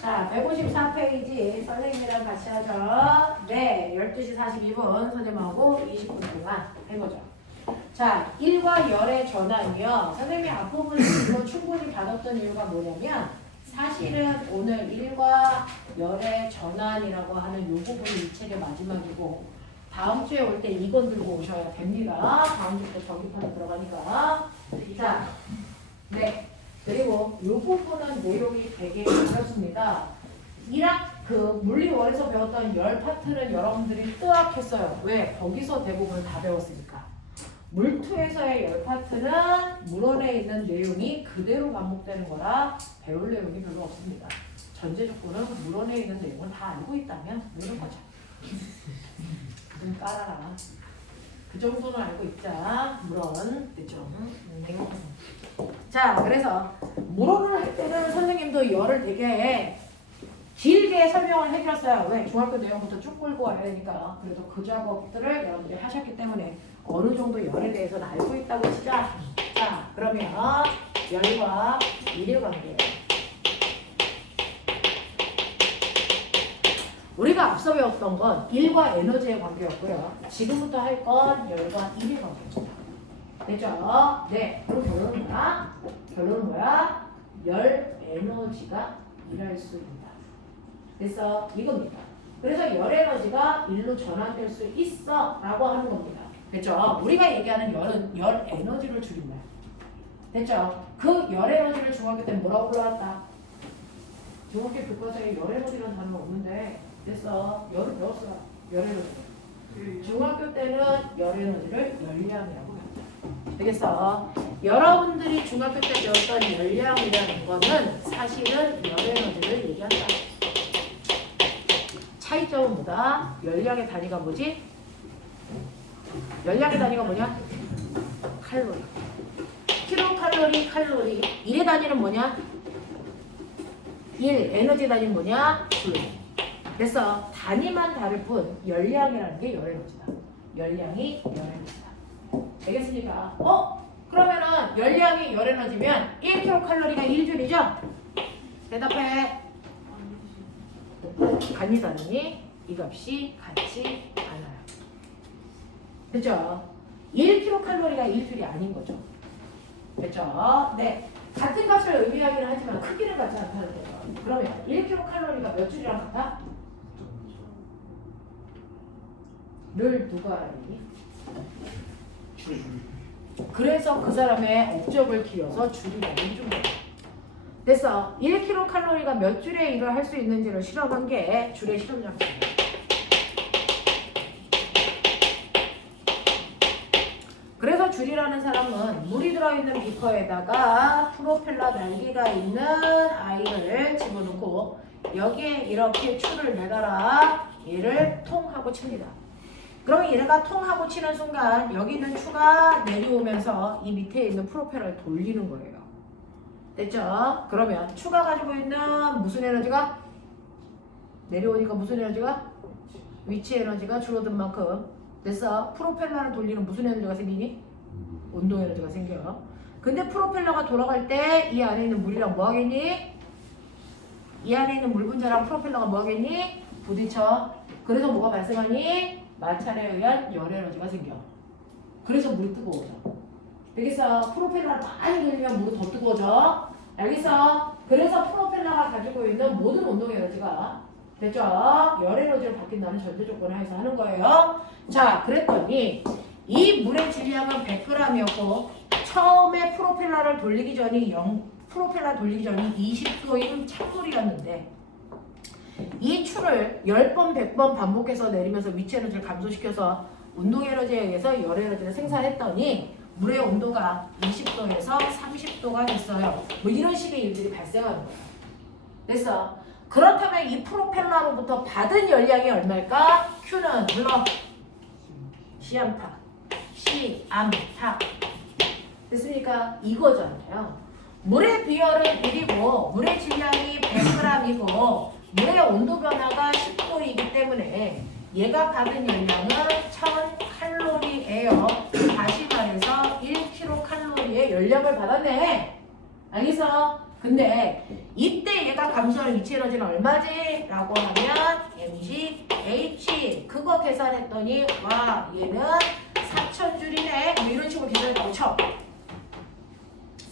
자 154페이지 선생님이랑 같이 하죠. 네 12시 42분 선생님하고 20분 동안 해보죠. 자 1과 열의 전환이요. 선생님이 앞부분에 이거 충분히 받았던 이유가 뭐냐면 사실은 오늘 1과 열의 전환이라고 하는 이 부분이 이 책의 마지막이고 다음 주에 올 때 이건 들고 오셔야 됩니다. 다음 주부터 정기판에 들어가니까. 자, 네. 그리고 이 부분은 내용이 되게 어렵습니다. 1학 그 물리원에서 배웠던 열 파트는 여러분들이 뜨악했어요. 왜? 거기서 대부분 다 배웠으니까. 물투에서의 열 파트는 물원에 있는 내용이 그대로 반복되는 거라 배울 내용이 별로 없습니다. 전제 조건은 물원에 있는 내용을 다 알고 있다면 이런 거죠. 좀 깔아라. 그 정도는 알고 있자. 물원 됐죠? 자, 그래서 물원을 할 때는 선생님도 열을 되게 길게 설명을 해드렸어요. 왜? 중학교 내용부터 쭉 끌고 와야 되니까. 그래도 그 작업들을 여러분들이 하셨기 때문에 어느 정도 열에 대해서는 알고 있다고 치자. 자, 그러면 열과 일의 관계예요. 우리가 앞서 배웠던 건 1과 에너지의 관계였고요. 지금부터 할 건 열과 일의 관계입니다. 됐죠? 네. 그럼 결론은 뭐야? 결론은 뭐야? 열 에너지가 일할 수 있다. 됐어? 이겁니다. 그래서 열 에너지가 일로 전환될 수 있어 라고 하는 겁니다. 됐죠? 우리가 얘기하는 열은 열 에너지를 줄인 거야. 됐죠? 그 열 에너지를 중학교 때 뭐라고 불러왔다? 중학교 교과서에 열 에너지라는 단어가 없는데 됐어. 열을 배웠어. 열 에너지. 중학교 때는 열 에너지를 열량이라고 합니다. 되겠어? 여러분들이 중학교 때 배웠던 열량이라는 거는 사실은 열 에너지를 얘기한다. 차이점은 뭐다? 열량의 단위가 뭐지? 열량의 단위가 뭐냐? 칼로리. 킬로칼로리, 칼로리. 1의 단위는 뭐냐? 1. 에너지 단위는 뭐냐? 줄. 그래서 단위만 다를 뿐 열량이라는 게 열 에너지다. 열량이 열 에너지다. 되겠습니까? 그러면은 열량이 열 에너지면 1kcal가 1줄이죠? 대답해. 간이 다르니 이 값이 같지 않아요. 됐죠? 1kcal가 1줄이 아닌 거죠. 됐죠? 네. 같은 값을 의미하기는 하지만 크기는 같지 않다는 거죠. 그러면 1kcal가 몇 줄이랑 같아? 를 누가 알니? 그래서 그 사람의 업적을 기어서 줄이라고 해준 거예요. 됐어. 1kcal가 몇 줄의 일을 할 수 있는지를 실험한 게 줄의 실험 장치예요. 그래서 줄이라는 사람은 물이 들어있는 비커에다가 프로펠러 날개가 있는 아이를 집어넣고 여기에 이렇게 줄을 매달아 얘를 통하고 칩니다. 그러면 얘가 통하고 치는 순간 여기 있는 추가 내려오면서 이 밑에 있는 프로펠러를 돌리는 거예요. 됐죠? 그러면 추가 가지고 있는 무슨 에너지가? 내려오니까 무슨 에너지가? 위치 에너지가 줄어든 만큼 됐어? 프로펠러를 돌리는 무슨 에너지가 생기니? 운동 에너지가 생겨요. 근데 프로펠러가 돌아갈 때 이 안에 있는 물이랑 뭐 하겠니? 이 안에 있는 물 분자랑 프로펠러가 뭐 하겠니? 부딪혀. 그래서 뭐가 발생하니? 마찰에 의한 열 에너지가 생겨. 그래서 물이 뜨거워져. 알겠어? 프로펠러를 많이 돌리면 물이 더 뜨거워져. 알겠어? 그래서 프로펠러가 가지고 있는 모든 운동 에너지가 됐죠? 열 에너지로 바뀐다는 전제 조건에 하에서 하는 거예요. 자, 그랬더니 이 물의 질량은 100g이었고 처음에 프로펠러를 돌리기 전이 20도인 찬물이었는데 이 추를 10번, 100번 반복해서 내리면서 위치 에너지를 감소시켜서 운동 에너지에 의해서 열 에너지를 생산했더니 물의 온도가 20도에서 30도가 됐어요. 뭐 이런 식의 일들이 발생하는 거예요. 됐어? 그렇다면 이 프로펠러로부터 받은 열량이 얼마일까? Q는 물론 시암타, 시암타. 됐습니까? 이거잖아요. 물의 비열은 1이고 물의 질량이 100g이고 물의 온도 변화가 10도이기 때문에 얘가 받은 열량은 1000칼로리예요. 다시 말해서 1kcal의 열량을 받았네. 알겠어? 근데 이때 얘가 감소하는 위치 에너지는 얼마지? 라고 하면 mgh 그거 계산했더니 와 얘는 4000줄이네 뭐 이런 식으로 계산했다고 쳐.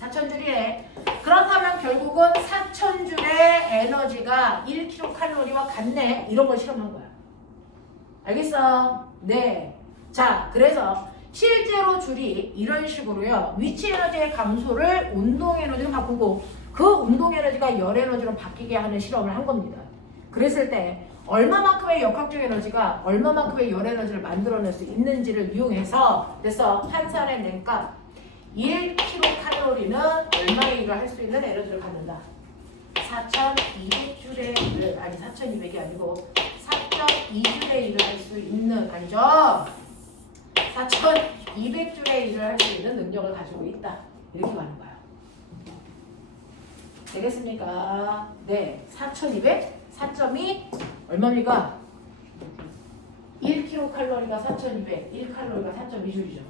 4000줄이네. 그렇다면 결국은 4000줄의 에너지가 1kcal와 같네. 이런 걸 실험한 거야. 알겠어? 네. 자, 그래서 실제로 줄이 이런 식으로요. 위치 에너지의 감소를 운동 에너지로 바꾸고 그 운동 에너지가 열 에너지로 바뀌게 하는 실험을 한 겁니다. 그랬을 때 얼마만큼의 역학적 에너지가 얼마만큼의 열 에너지를 만들어낼 수 있는지를 이용해서 그래서 환산의 냉값 1kcal는 얼마의 일을 할 수 있는 에너지를 갖는다. 4200줄의 일을 아니 4200이 아니고 4.2줄의 일을 할 수 있는 아니죠. 4200줄의 일을 할 수 있는 능력을 가지고 있다. 이렇게 말하는 거예요. 되겠습니까? 네. 4200 4.2 얼마입니까? 1kcal가 4200 1칼로리가 4.2줄이죠.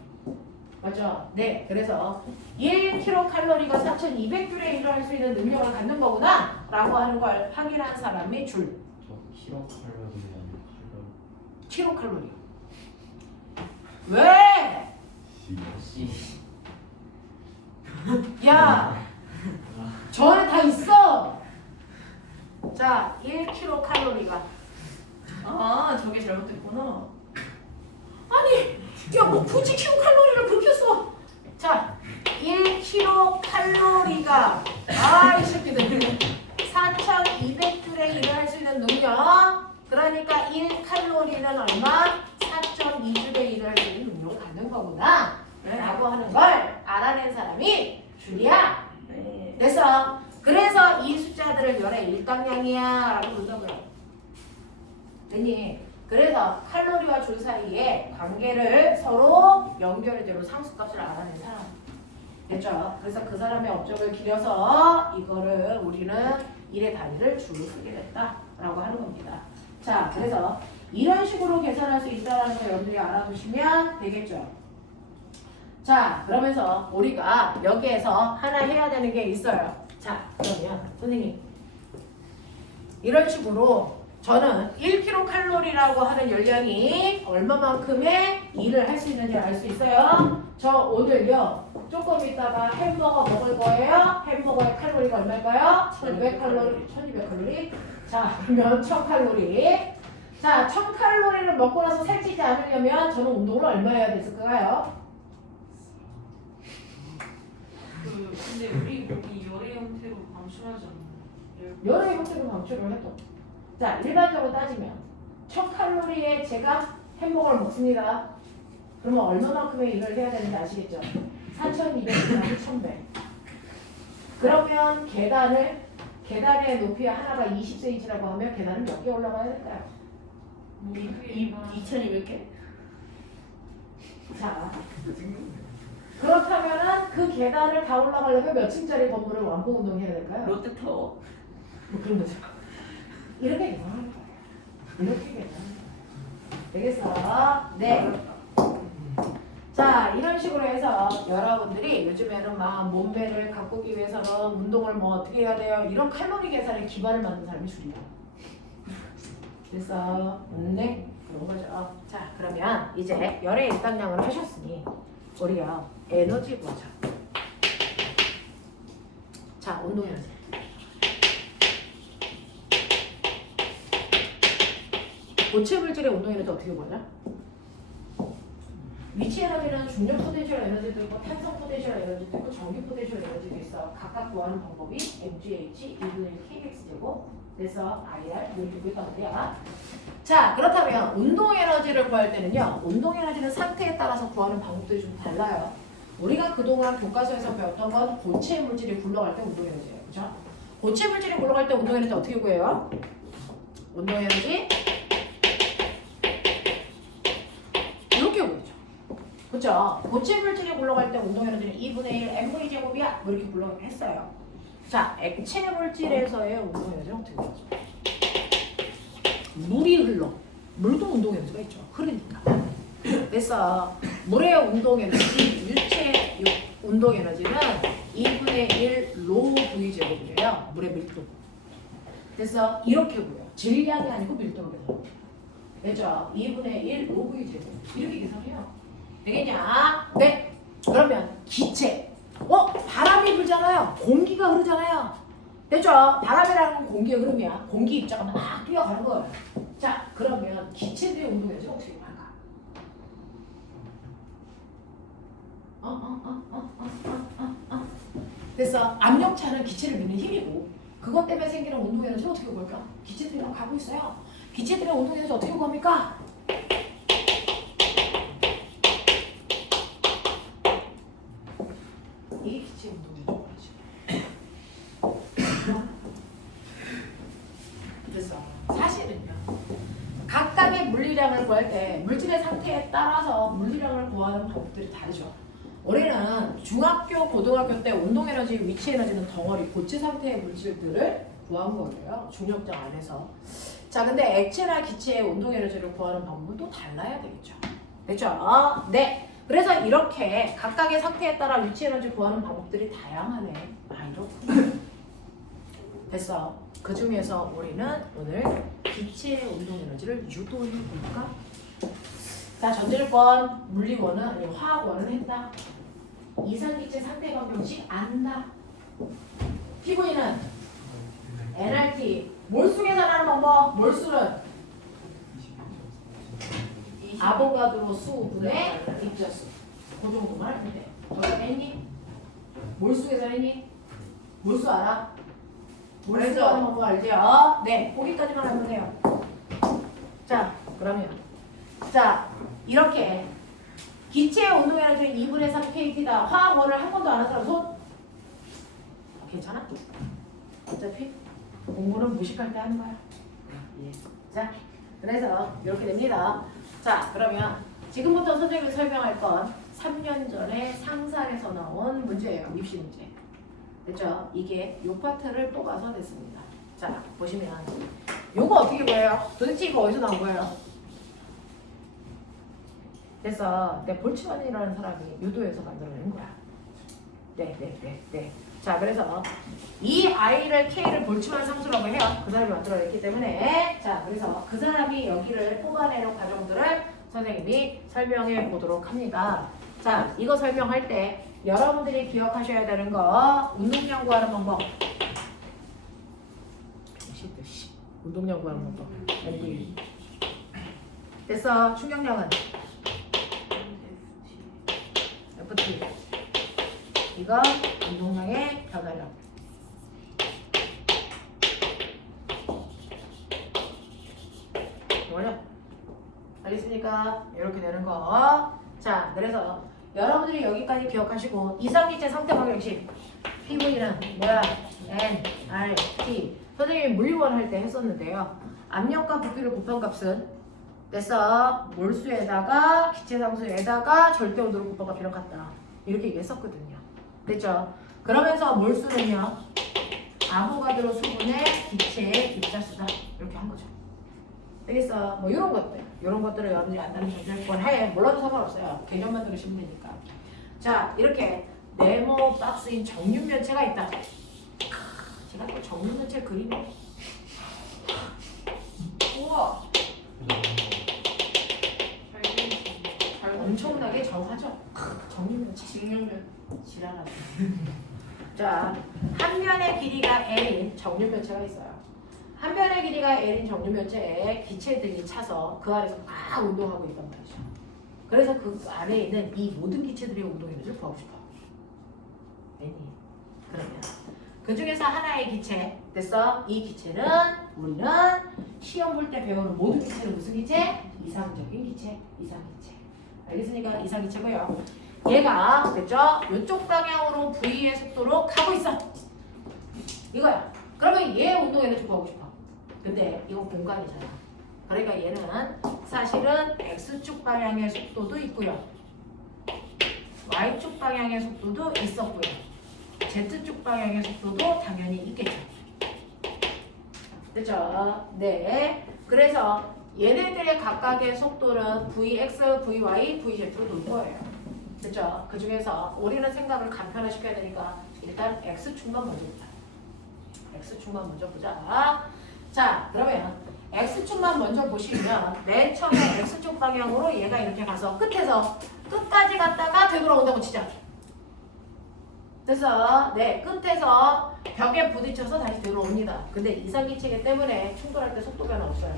맞죠? 네. 그래서 1kcal가 4200줄의 일을 할 수 있는 능력을 갖는 거구나 라고 하는 걸 확인한 사람이 줄. 저 kcal. 왜? 야, 저 안에 다 있어. 자, 1kcal가. 아 저게 잘못됐구나. 아니, 야, 뭐 굳이 kcal를 그렇게 써? 자, 1kcal가 이 새끼들 4200줄의 일을 할 수 있는 능력. 그러니까 1칼로리는 얼마? 4.2줄의 일을 할 수 있는 능력을 갖는 거구나 라고 하는 걸 알아낸 사람이 줄이야. 네. 됐어. 그래서 이 숫자들을 열의 일당량이야 라고 부르더고요. 됐니? 그래서 칼로리와 줄 사이에 관계를 서로 연결해대로 상수값을 알아낸 사람. 됐죠? 그래서 그 사람의 업적을 기려서 이거를 우리는 일의 단위를 줄로 쓰게 됐다 라고 하는 겁니다. 자, 그래서 이런 식으로 계산할 수 있다는 거 여러분들이 알아두시면 되겠죠. 자, 그러면서 우리가 여기에서 하나 해야 되는 게 있어요. 자, 그러면 선생님 이런 식으로 저는 1kcal라고 하는 열량이 얼마만큼의 일을 할 수 있는지 알 수 있어요. 저 오늘요 조금 있다가 햄버거 먹을 거예요. 햄버거의 칼로리가 얼마일까요? 1200칼로리, 1200칼로리. 자, 그러면 1000칼로리. 자, 1000칼로리를 먹고 나서 살찌지 않으려면 저는 운동을 얼마 해야 됐을까요? 근데 우리 몸이 열의 형태로 방출하지 않나요? 여러 형태로 방출을 해도. 자, 일반적으로 따지면 1000칼로리에 제가 햄버거를 먹습니다. 그러면 얼마만큼의 일을 해야 되는지 아시겠죠? 4200, 1100. 그러면 계단의 높이 하나가 20cm라고 하면 계단은 몇 개 올라가야 될까요? 2200개? 자, 그렇다면은 그 계단을 다 올라가려면 몇 층짜리 건물을 완공 운동해야 될까요? 롯데타워. 뭐 그런 거죠. 이렇게 계산하는 거예요. 이렇게 계산하는 거예요. 되겠어? 네. 자, 이런 식으로 해서 여러분들이 요즘에는 막 몸매를 가꾸기 위해서는 운동을 뭐 어떻게 해야 돼요? 이런 칼로리 계산에 기반을 만든 사람이 줄이야. 됐어? 네. 그런 거죠. 자, 그러면 이제 열의 일당량을 하셨으니 우리가 에너지 보자. 자, 운동 에너지. 고체 물질의 운동 에너지 어떻게 보냐? 위치 에너지는 중력 포텐셜 에너지도 있고 탄성 포텐셜 에너지도 있고 전기 포텐셜 에너지도 있어. 각각 구하는 방법이 mgh 2분의 1 kx 제곱 그래서 IR 이렇게 있단 말이야. 자, 그렇다면 운동 에너지를 구할 때는요. 운동 에너지는 상태에 따라서 구하는 방법들이 좀 달라요. 우리가 그동안 교과서에서 배웠던 건 고체 물질이 굴러갈 때 운동 에너지예요. 그죠? 고체 물질이 굴러갈 때 운동 에너지 어떻게 구해요? 운동 에너지 이렇게 구해죠. 그죠? 고체 물질이 굴러갈 때 운동 에너지는 2분의 1 mv 제곱이야. 뭐 이렇게 굴러가게 했어요. 자, 액체 물질에서의 운동 에너지는 어떻게 되죠? 물이 흘러. 물도 운동 에너지가 있죠. 흐르니까. 그래서 물의 운동 에너지, 유체 운동 에너지는 2분의 1 로 v 제곱이래요. 물의 밀도. 그래서 이렇게 보여. 질량이 아니고 밀도로 계산. 되죠? 2분의 1 로 v 제곱. 이렇게 계산해요. 되겠냐? 네. 그러면 기체. 바람이 불잖아요. 공기가 흐르잖아요. 됐죠? 바람이라는 건 공기의 흐름이야. 공기 입자가 막 뛰어가는 거예요. 자, 그러면 기체들의 운동 에너지는 어떻게 할까? 그래서 압력차는 기체를 미는 힘이고 그것 때문에 생기는 운동 에너지는 어떻게 볼까? 기체들이 막 가고 있어요. 기체들의 운동 에너지 어떻게 구합니까? 이게 기체 운동 에너지. 그래서 사실은요. 각각의 물리량을 구할 때 물질의 상태에 따라서 물리량을 구하는 방법들이 다르죠. 우리는 중학교, 고등학교 때 운동 에너지, 위치 에너지는 덩어리, 고체 상태의 물질들을 구한 거예요. 중력장 안에서. 자, 근데 액체나 기체의 운동 에너지를 구하는 방법은 또 달라야 되겠죠. 됐죠? 네. 그래서 이렇게 각각의 상태에 따라 위치 에너지 구하는 방법들이 다양하네. 이렇게. 됐어. 그 중에서 우리는 오늘 기체의 운동 에너지를 유도해 볼까? 자, 전질권, 물리권은 아니면 화학원은 했다. 이산기체 상태관 방식 안다. 피부인은 NRT 몰수 계산하는 방법. 몰수는 아보가드로 수분의 입자수. 그 정도만 하면 돼. 저거 했니? 몰수 계산했니? 몰수 알아? 몰수 하는 방법 알죠? 네, 거기까지만 하면 돼요. 자, 그러면 자, 이렇게 기체의 운동 에너지는 2분의 3 kT다. 화학원을 한 번도 안 한 사람 손? 괜찮아? 어차피 공부는 무식할 때 하는 거야. 예. 자, 그래서 이렇게 됩니다. 자, 그러면 지금부터 선생님이 설명할 건 3년 전에 상사에서 나온 문제예요. 입시 문제. 됐죠? 이게 요 파트를 또 가서 됐습니다. 자, 보시면 요거 어떻게 구해요? 도대체 이거 어디서 나온 거예요? 그래서 내 볼츠만이라는 사람이 유도에서 만들어낸 거야. 네. 자, 그래서 이 I를 K를 볼츠만 상수라고 해요. 그 사람이 만들어냈기 때문에. 자, 그래서 그 사람이 여기를 뽑아내는 과정들을 선생님이 설명해 보도록 합니다. 자, 이거 설명할 때 여러분들이 기억하셔야 되는 거 운동량 구하는 방법. 운동량 구하는 방법. MV. 됐어. 충격량은 FT. 이거 운동량의 변화량. 뭐냐? 알겠습니까? 이렇게 되는 거. 자, 그래서 여러분들이 여기까지 기억하시고 이상기체 상태 방정식 PV는 뭐야? N, R, T. 선생님이 물리원 할 때 했었는데요. 압력과 부피를 곱한 값은 됐어. 몰수에다가 기체상수에다가 절대온도를 곱한 값이랑 같다. 이렇게 얘기했었거든요. 됐죠? 그러면서 몰수는요. 아보가드로 수분의 기체의 입자수다. 이렇게 한 거죠. 되겠어? 뭐 이런 것들. 이런 것들을 여러분들이 안다는 점을 해. 몰라도 상관없어요. 개념만 들으시면 되니까. 자, 이렇게 네모 박스인 정육면체가 있다. 제가 또 정육면체 그리네. 우와. 엄청나게 정하죠. 정육면체. 직육면. 지랄하네. 자, 한 면의 길이가 L인 정육면체가 있어요. 한 면의 길이가 L인 정육면체에 기체들이 차서 그 안에서 막 운동하고 있단 말이죠. 그래서 그 안에 있는 이 모든 기체들의 운동 에너지를 구하고 싶어. N이. 그러면 그 중에서 하나의 기체 됐어? 이 기체는 우리는 시험 볼 때 배우는 모든 기체는 무슨 기체? 이상적인 기체, 이상기체. 알겠습니까? 이상기체고요. 얘가 됐죠? 이쪽 방향으로 V의 속도로 가고 있어. 이거야. 그러면 얘 운동 에너지 구하고 싶어. 근데 이거 공간이잖아. 그러니까 얘는 사실은 X축 방향의 속도도 있고요. Y축 방향의 속도도 있었고요. Z축 방향의 속도도 당연히 있겠죠. 됐죠? 네. 그래서 얘네들의 각각의 속도는 Vx, Vy, Vz로 돌 거예요. 됐죠? 그 중에서 우리는 생각을 간편화시켜야 되니까 일단 X축만 먼저 보자. X축만 먼저 보자. 자, 그러면 X축만 먼저 보시면 맨 처음에 X축 방향으로 얘가 이렇게 가서 끝에서 끝까지 갔다가 되돌아온다고 치자. 그래서 네, 끝에서 벽에 부딪혀서 다시 되돌아옵니다. 근데 이상기체이기 때문에 충돌할 때 속도 변화 없어요.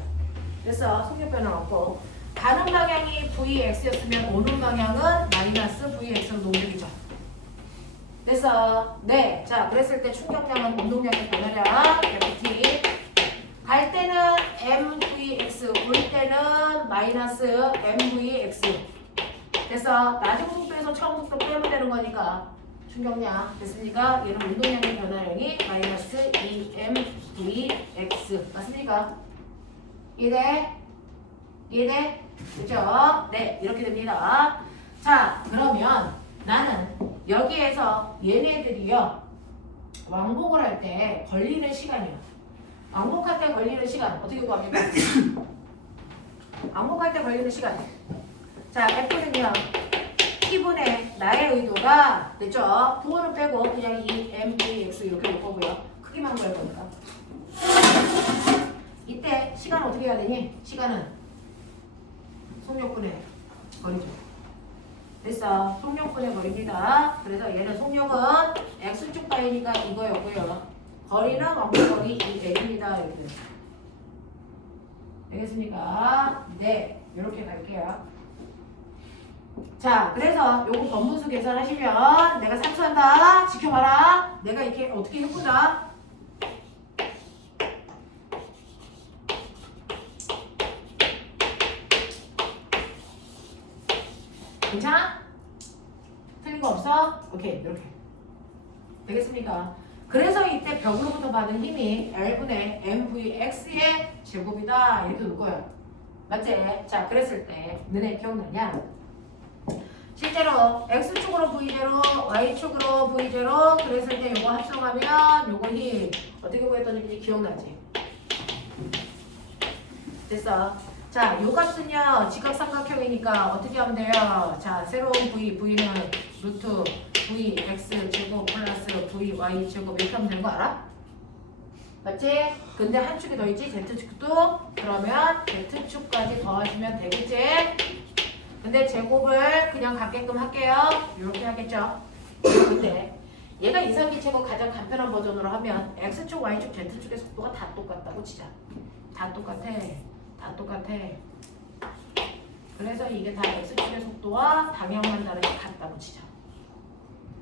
그래서 속력 변화 없고 가는 방향이 Vx였으면 오는 방향은 마이너스 Vx로 옮기죠. 그래서 네, 자 그랬을 때 충격량은 운동량의 변화량 FT. 갈 때는 MVX, 올 때는 마이너스 MVX. 그래서 낮은 속도에서 처음 속도 빼면 되는 거니까 충격량 됐습니까? 얘는 운동량의 변화량이 마이너스 2MVX 맞습니까? 이해돼? 이해돼? 그죠? 네, 이렇게 됩니다. 자, 그러면 나는 여기에서 얘네들이요 왕복을 할 때 걸리는 시간이요. 왕복할 때 걸리는 시간 어떻게 구합니까? 왕복할 때 걸리는 시간. 자, F는요. T분의 나의 의도가 됐죠? 부호는 빼고 그냥 이 MVX 이렇게 볼 거고요. 크기만 구할 거니까. 이때 시간 어떻게 해야 되니? 시간은 속력분의 거리죠. 됐어. 속력분의 거리입니다. 그래서 얘는 속력은 X축 바이니까 이거였고요. 거리는 왕복거리 이 L입니다. 이렇게 됐어. 되겠습니까? 네. 이렇게 갈게요. 자, 그래서 요거 번분수 계산하시면 내가 산수한다. 지켜봐라. 내가 이렇게 어떻게 해보자. 괜찮아? 틀린 거 없어? 오케이, 이렇게. 되겠습니까? 그래서 이때 벽으로부터 받은 힘이 L분의 MVX의 제곱이다. 이렇게 놓을 거예요. 맞지? 자, 그랬을 때 너네 기억나냐? 실제로 X축으로 V0, Y축으로 V0 그랬을 때 요거 합성하면 요거 힘 어떻게 구했더니 기억나지? 됐어. 자, 요 값은요 직각삼각형이니까 어떻게 하면 돼요? 자, 새로운 V는 루트 VX 제곱 플러스 VY 제곱 이렇게 하면 되는 거 알아? 맞지? 근데 한 축이 더 있지? Z축도? 그러면 Z축까지 더하시면 되겠지? 근데 제곱을 그냥 갖게끔 할게요. 이렇게 하겠죠? 근데 얘가 이상기체고 가장 간편한 버전으로 하면 X축, Y축, Z축의 속도가 다 똑같다고 치자. 다 똑같아. 다 똑같아. 그래서 이게 다 X축의 속도와 방향만 다르게 같다고 치자.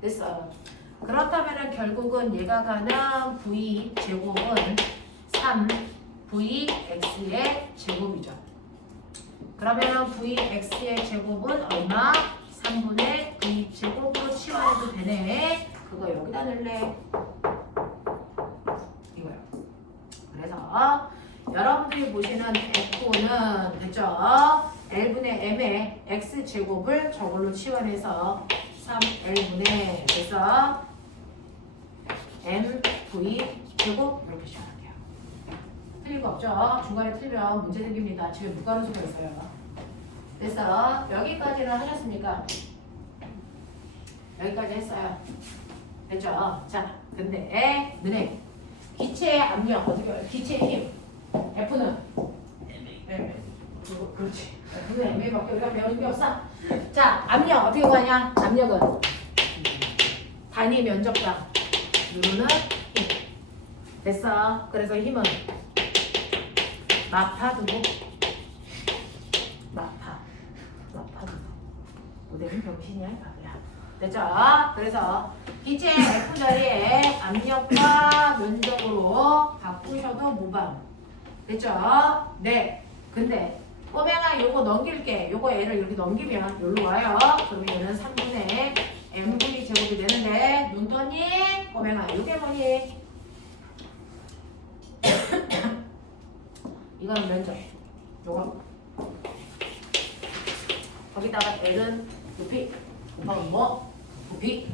됐어. 그렇다면 결국은 얘가 가는 V 제곱은 3VX의 제곱이죠. 그러면 VX의 제곱은 얼마? 3분의 V 제곱으로 치환해도 되네. 그거 여기다 넣을래. 이거요. 그래서 여러분들이 보시는 F는 됐죠? L분의 M의 X제곱을 저걸로 치환해서 3L분의 그래서 MV 제곱 이렇게 치환할게요. 틀린 거 없죠? 중간에 틀리면 문제 생깁니다. 집에 무관수가 있어요. 됐어. 여기까지는 하셨습니까? 여기까지 했어요. 됐죠? 자, 근데 너네 기체의 압력 어떻게 해요? 기체의 힘 F는 그렇지. F는 MA밖에 우리가 배우는 게 없어. 자, 압력 어떻게 구하냐? 압력은 단위 면적당 누르는 힘. 됐어. 그래서 힘은 마파 두고 마파 두고 너네는 병신이야 바보야. 됐죠? 그래서 기체 F 자리에 압력과 면적으로 바꾸셔도 무방. 됐죠? 네. 근데 꼬맹아 요거 넘길게. 요거 얘를 이렇게 넘기면 여기로 와요. 그러면 얘는 3분의 MV 제곱이 되는데 눈 떴니? 꼬맹아 요게 뭐니? 이거는 면적. 요거 거기다가 L은 높이 곱하면 뭐? 부피.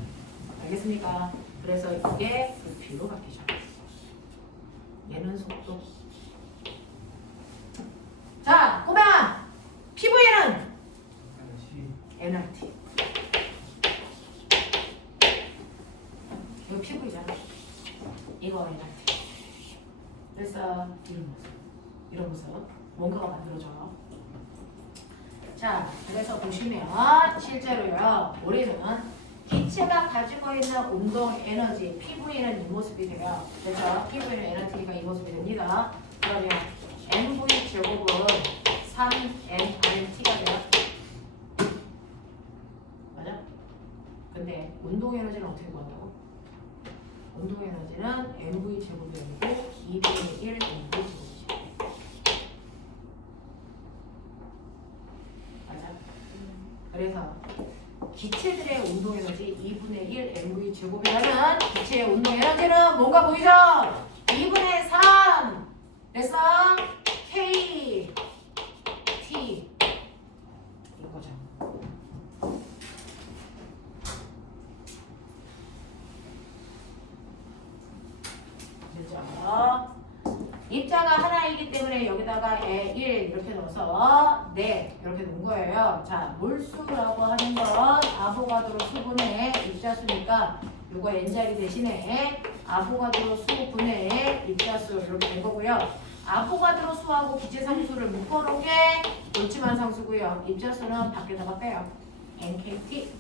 알겠습니까? 그래서 이게 부피로 바뀌죠. 얘는 속도. 자, 꼬맹아! PV는 NRT. 이거 PV잖아. 이거 NRT. 그래서 이런 모습 뭔가가 만들어져. 자, 그래서 보시면 실제로요, 우리는 기체가 가지고 있는 운동 에너지 PV는 이 모습이 돼요. 그래서 PV는 NRT가 이 모습이 됩니다. 그러면 MV 제곱은 3NRT가 돼요. 맞아? 근데 운동 에너지는 어떻게 구한다고? 운동 에너지는 MV 제곱이 아니고 2분의 1 MV 제곱이지. 맞아? 그래서 기체들의 운동 에너지 2분의 1 MV 제곱이라면 기체의 운동 에너지는 뭔가 보이죠? 2분의 3 됐어? K T 이거죠. 됐죠? 입자가 하나이기 때문에 여기다가 1 이렇게 넣어서 네 이렇게 놓은 거예요. 자, 몰수라고 하는 건 아보가드로 수분의 입자수니까 요거 n자리 대신에 아보가드로 수분의 입자수 이렇게 된 거고요. 아보가드로 수하고 기체상수를 묶어놓은 게 볼츠만 상수고요. 입자수는 밖에다가 빼요. NKT.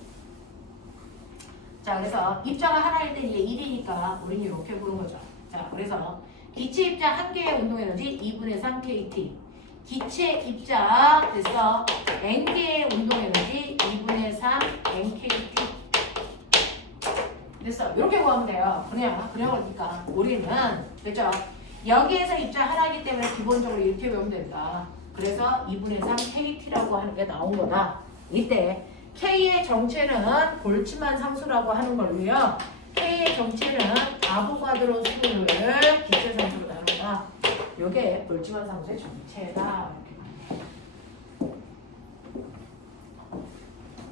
자, 그래서 입자가 하나일 땐 얘 1이니까 우리는 이렇게 부른 거죠. 자, 그래서 기체 입자 한 개의 운동 에너지 2분의 3 KT. 기체 입자 됐어. N 개의 운동 에너지 2분의 3 NKT. 됐어. 이렇게 구하면 돼요. 그러니까 우리는 됐죠? 여기에서 입자 하나이기 때문에 기본적으로 이렇게 외우면 된다. 그래서 2분의 3 KT라고 하는 게 나온 거다. 이때 K의 정체는 볼츠만 상수라고 하는 걸로요. K의 정체는 아보가드로 수를 기체 상수로 나눈다. 요게 볼츠만 상수의 정체다.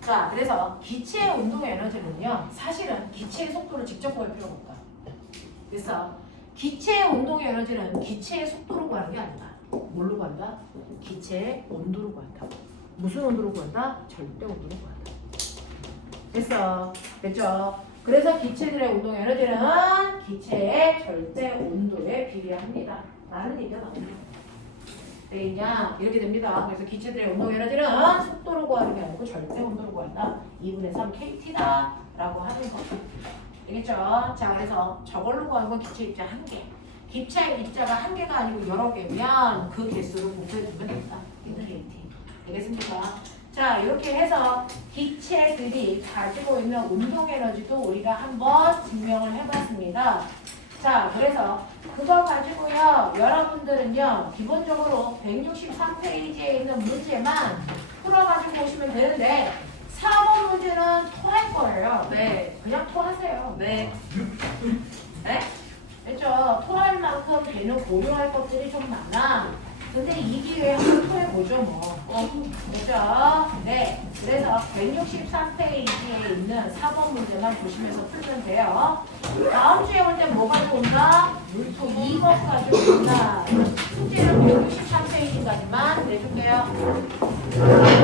자, 그래서 기체의 운동 에너지는요, 사실은 기체의 속도를 직접 구할 필요가 없다. 그래서 기체의 운동 에너지는 기체의 속도로 구하는 게 아니다. 뭘로 구한다? 기체의 온도로 구한다. 무슨 온도로 구한다? 절대 온도로 구한다. 됐어. 됐죠? 그래서 기체들의 운동 에너지는 기체의 절대 온도에 비례합니다. 라는 얘기가 나옵니다. 되겠냐? 이렇게 됩니다. 그래서 기체들의 운동 에너지는 속도로 구하는 게 아니고 절대 온도로 구한다. 2분의 3 kT다 라고 하는 거. 되겠죠? 자, 그래서 저걸로 구하는 건 기체 입자 1개. 기체 입자가 1개가 아니고 여러 개면 그 개수로 곱해주면 된다. 1kT. 되겠습니까? 자, 이렇게 해서 기체들이 가지고 있는 운동 에너지도 우리가 한번 증명을 해봤습니다. 자, 그래서 그거 가지고요, 여러분들은요, 기본적으로 163페이지에 있는 문제만 풀어가지고 오시면 되는데, 4번 문제는 토할 거예요. 네. 그냥 토하세요. 네. 네? 그렇죠. 토할 만큼 걔는 고려할 것들이 좀 많아. 근데 이 기회에 한번 토해보죠, 뭐. 그렇죠? 네. 그래서 163페이지에 있는 4번 문제만 보시면서 풀면 돼요. 다음 주에 올 때 뭐 가지고 온다? 물토 2번 가지고 온다. 숙제는 163페이지까지만 내줄게요.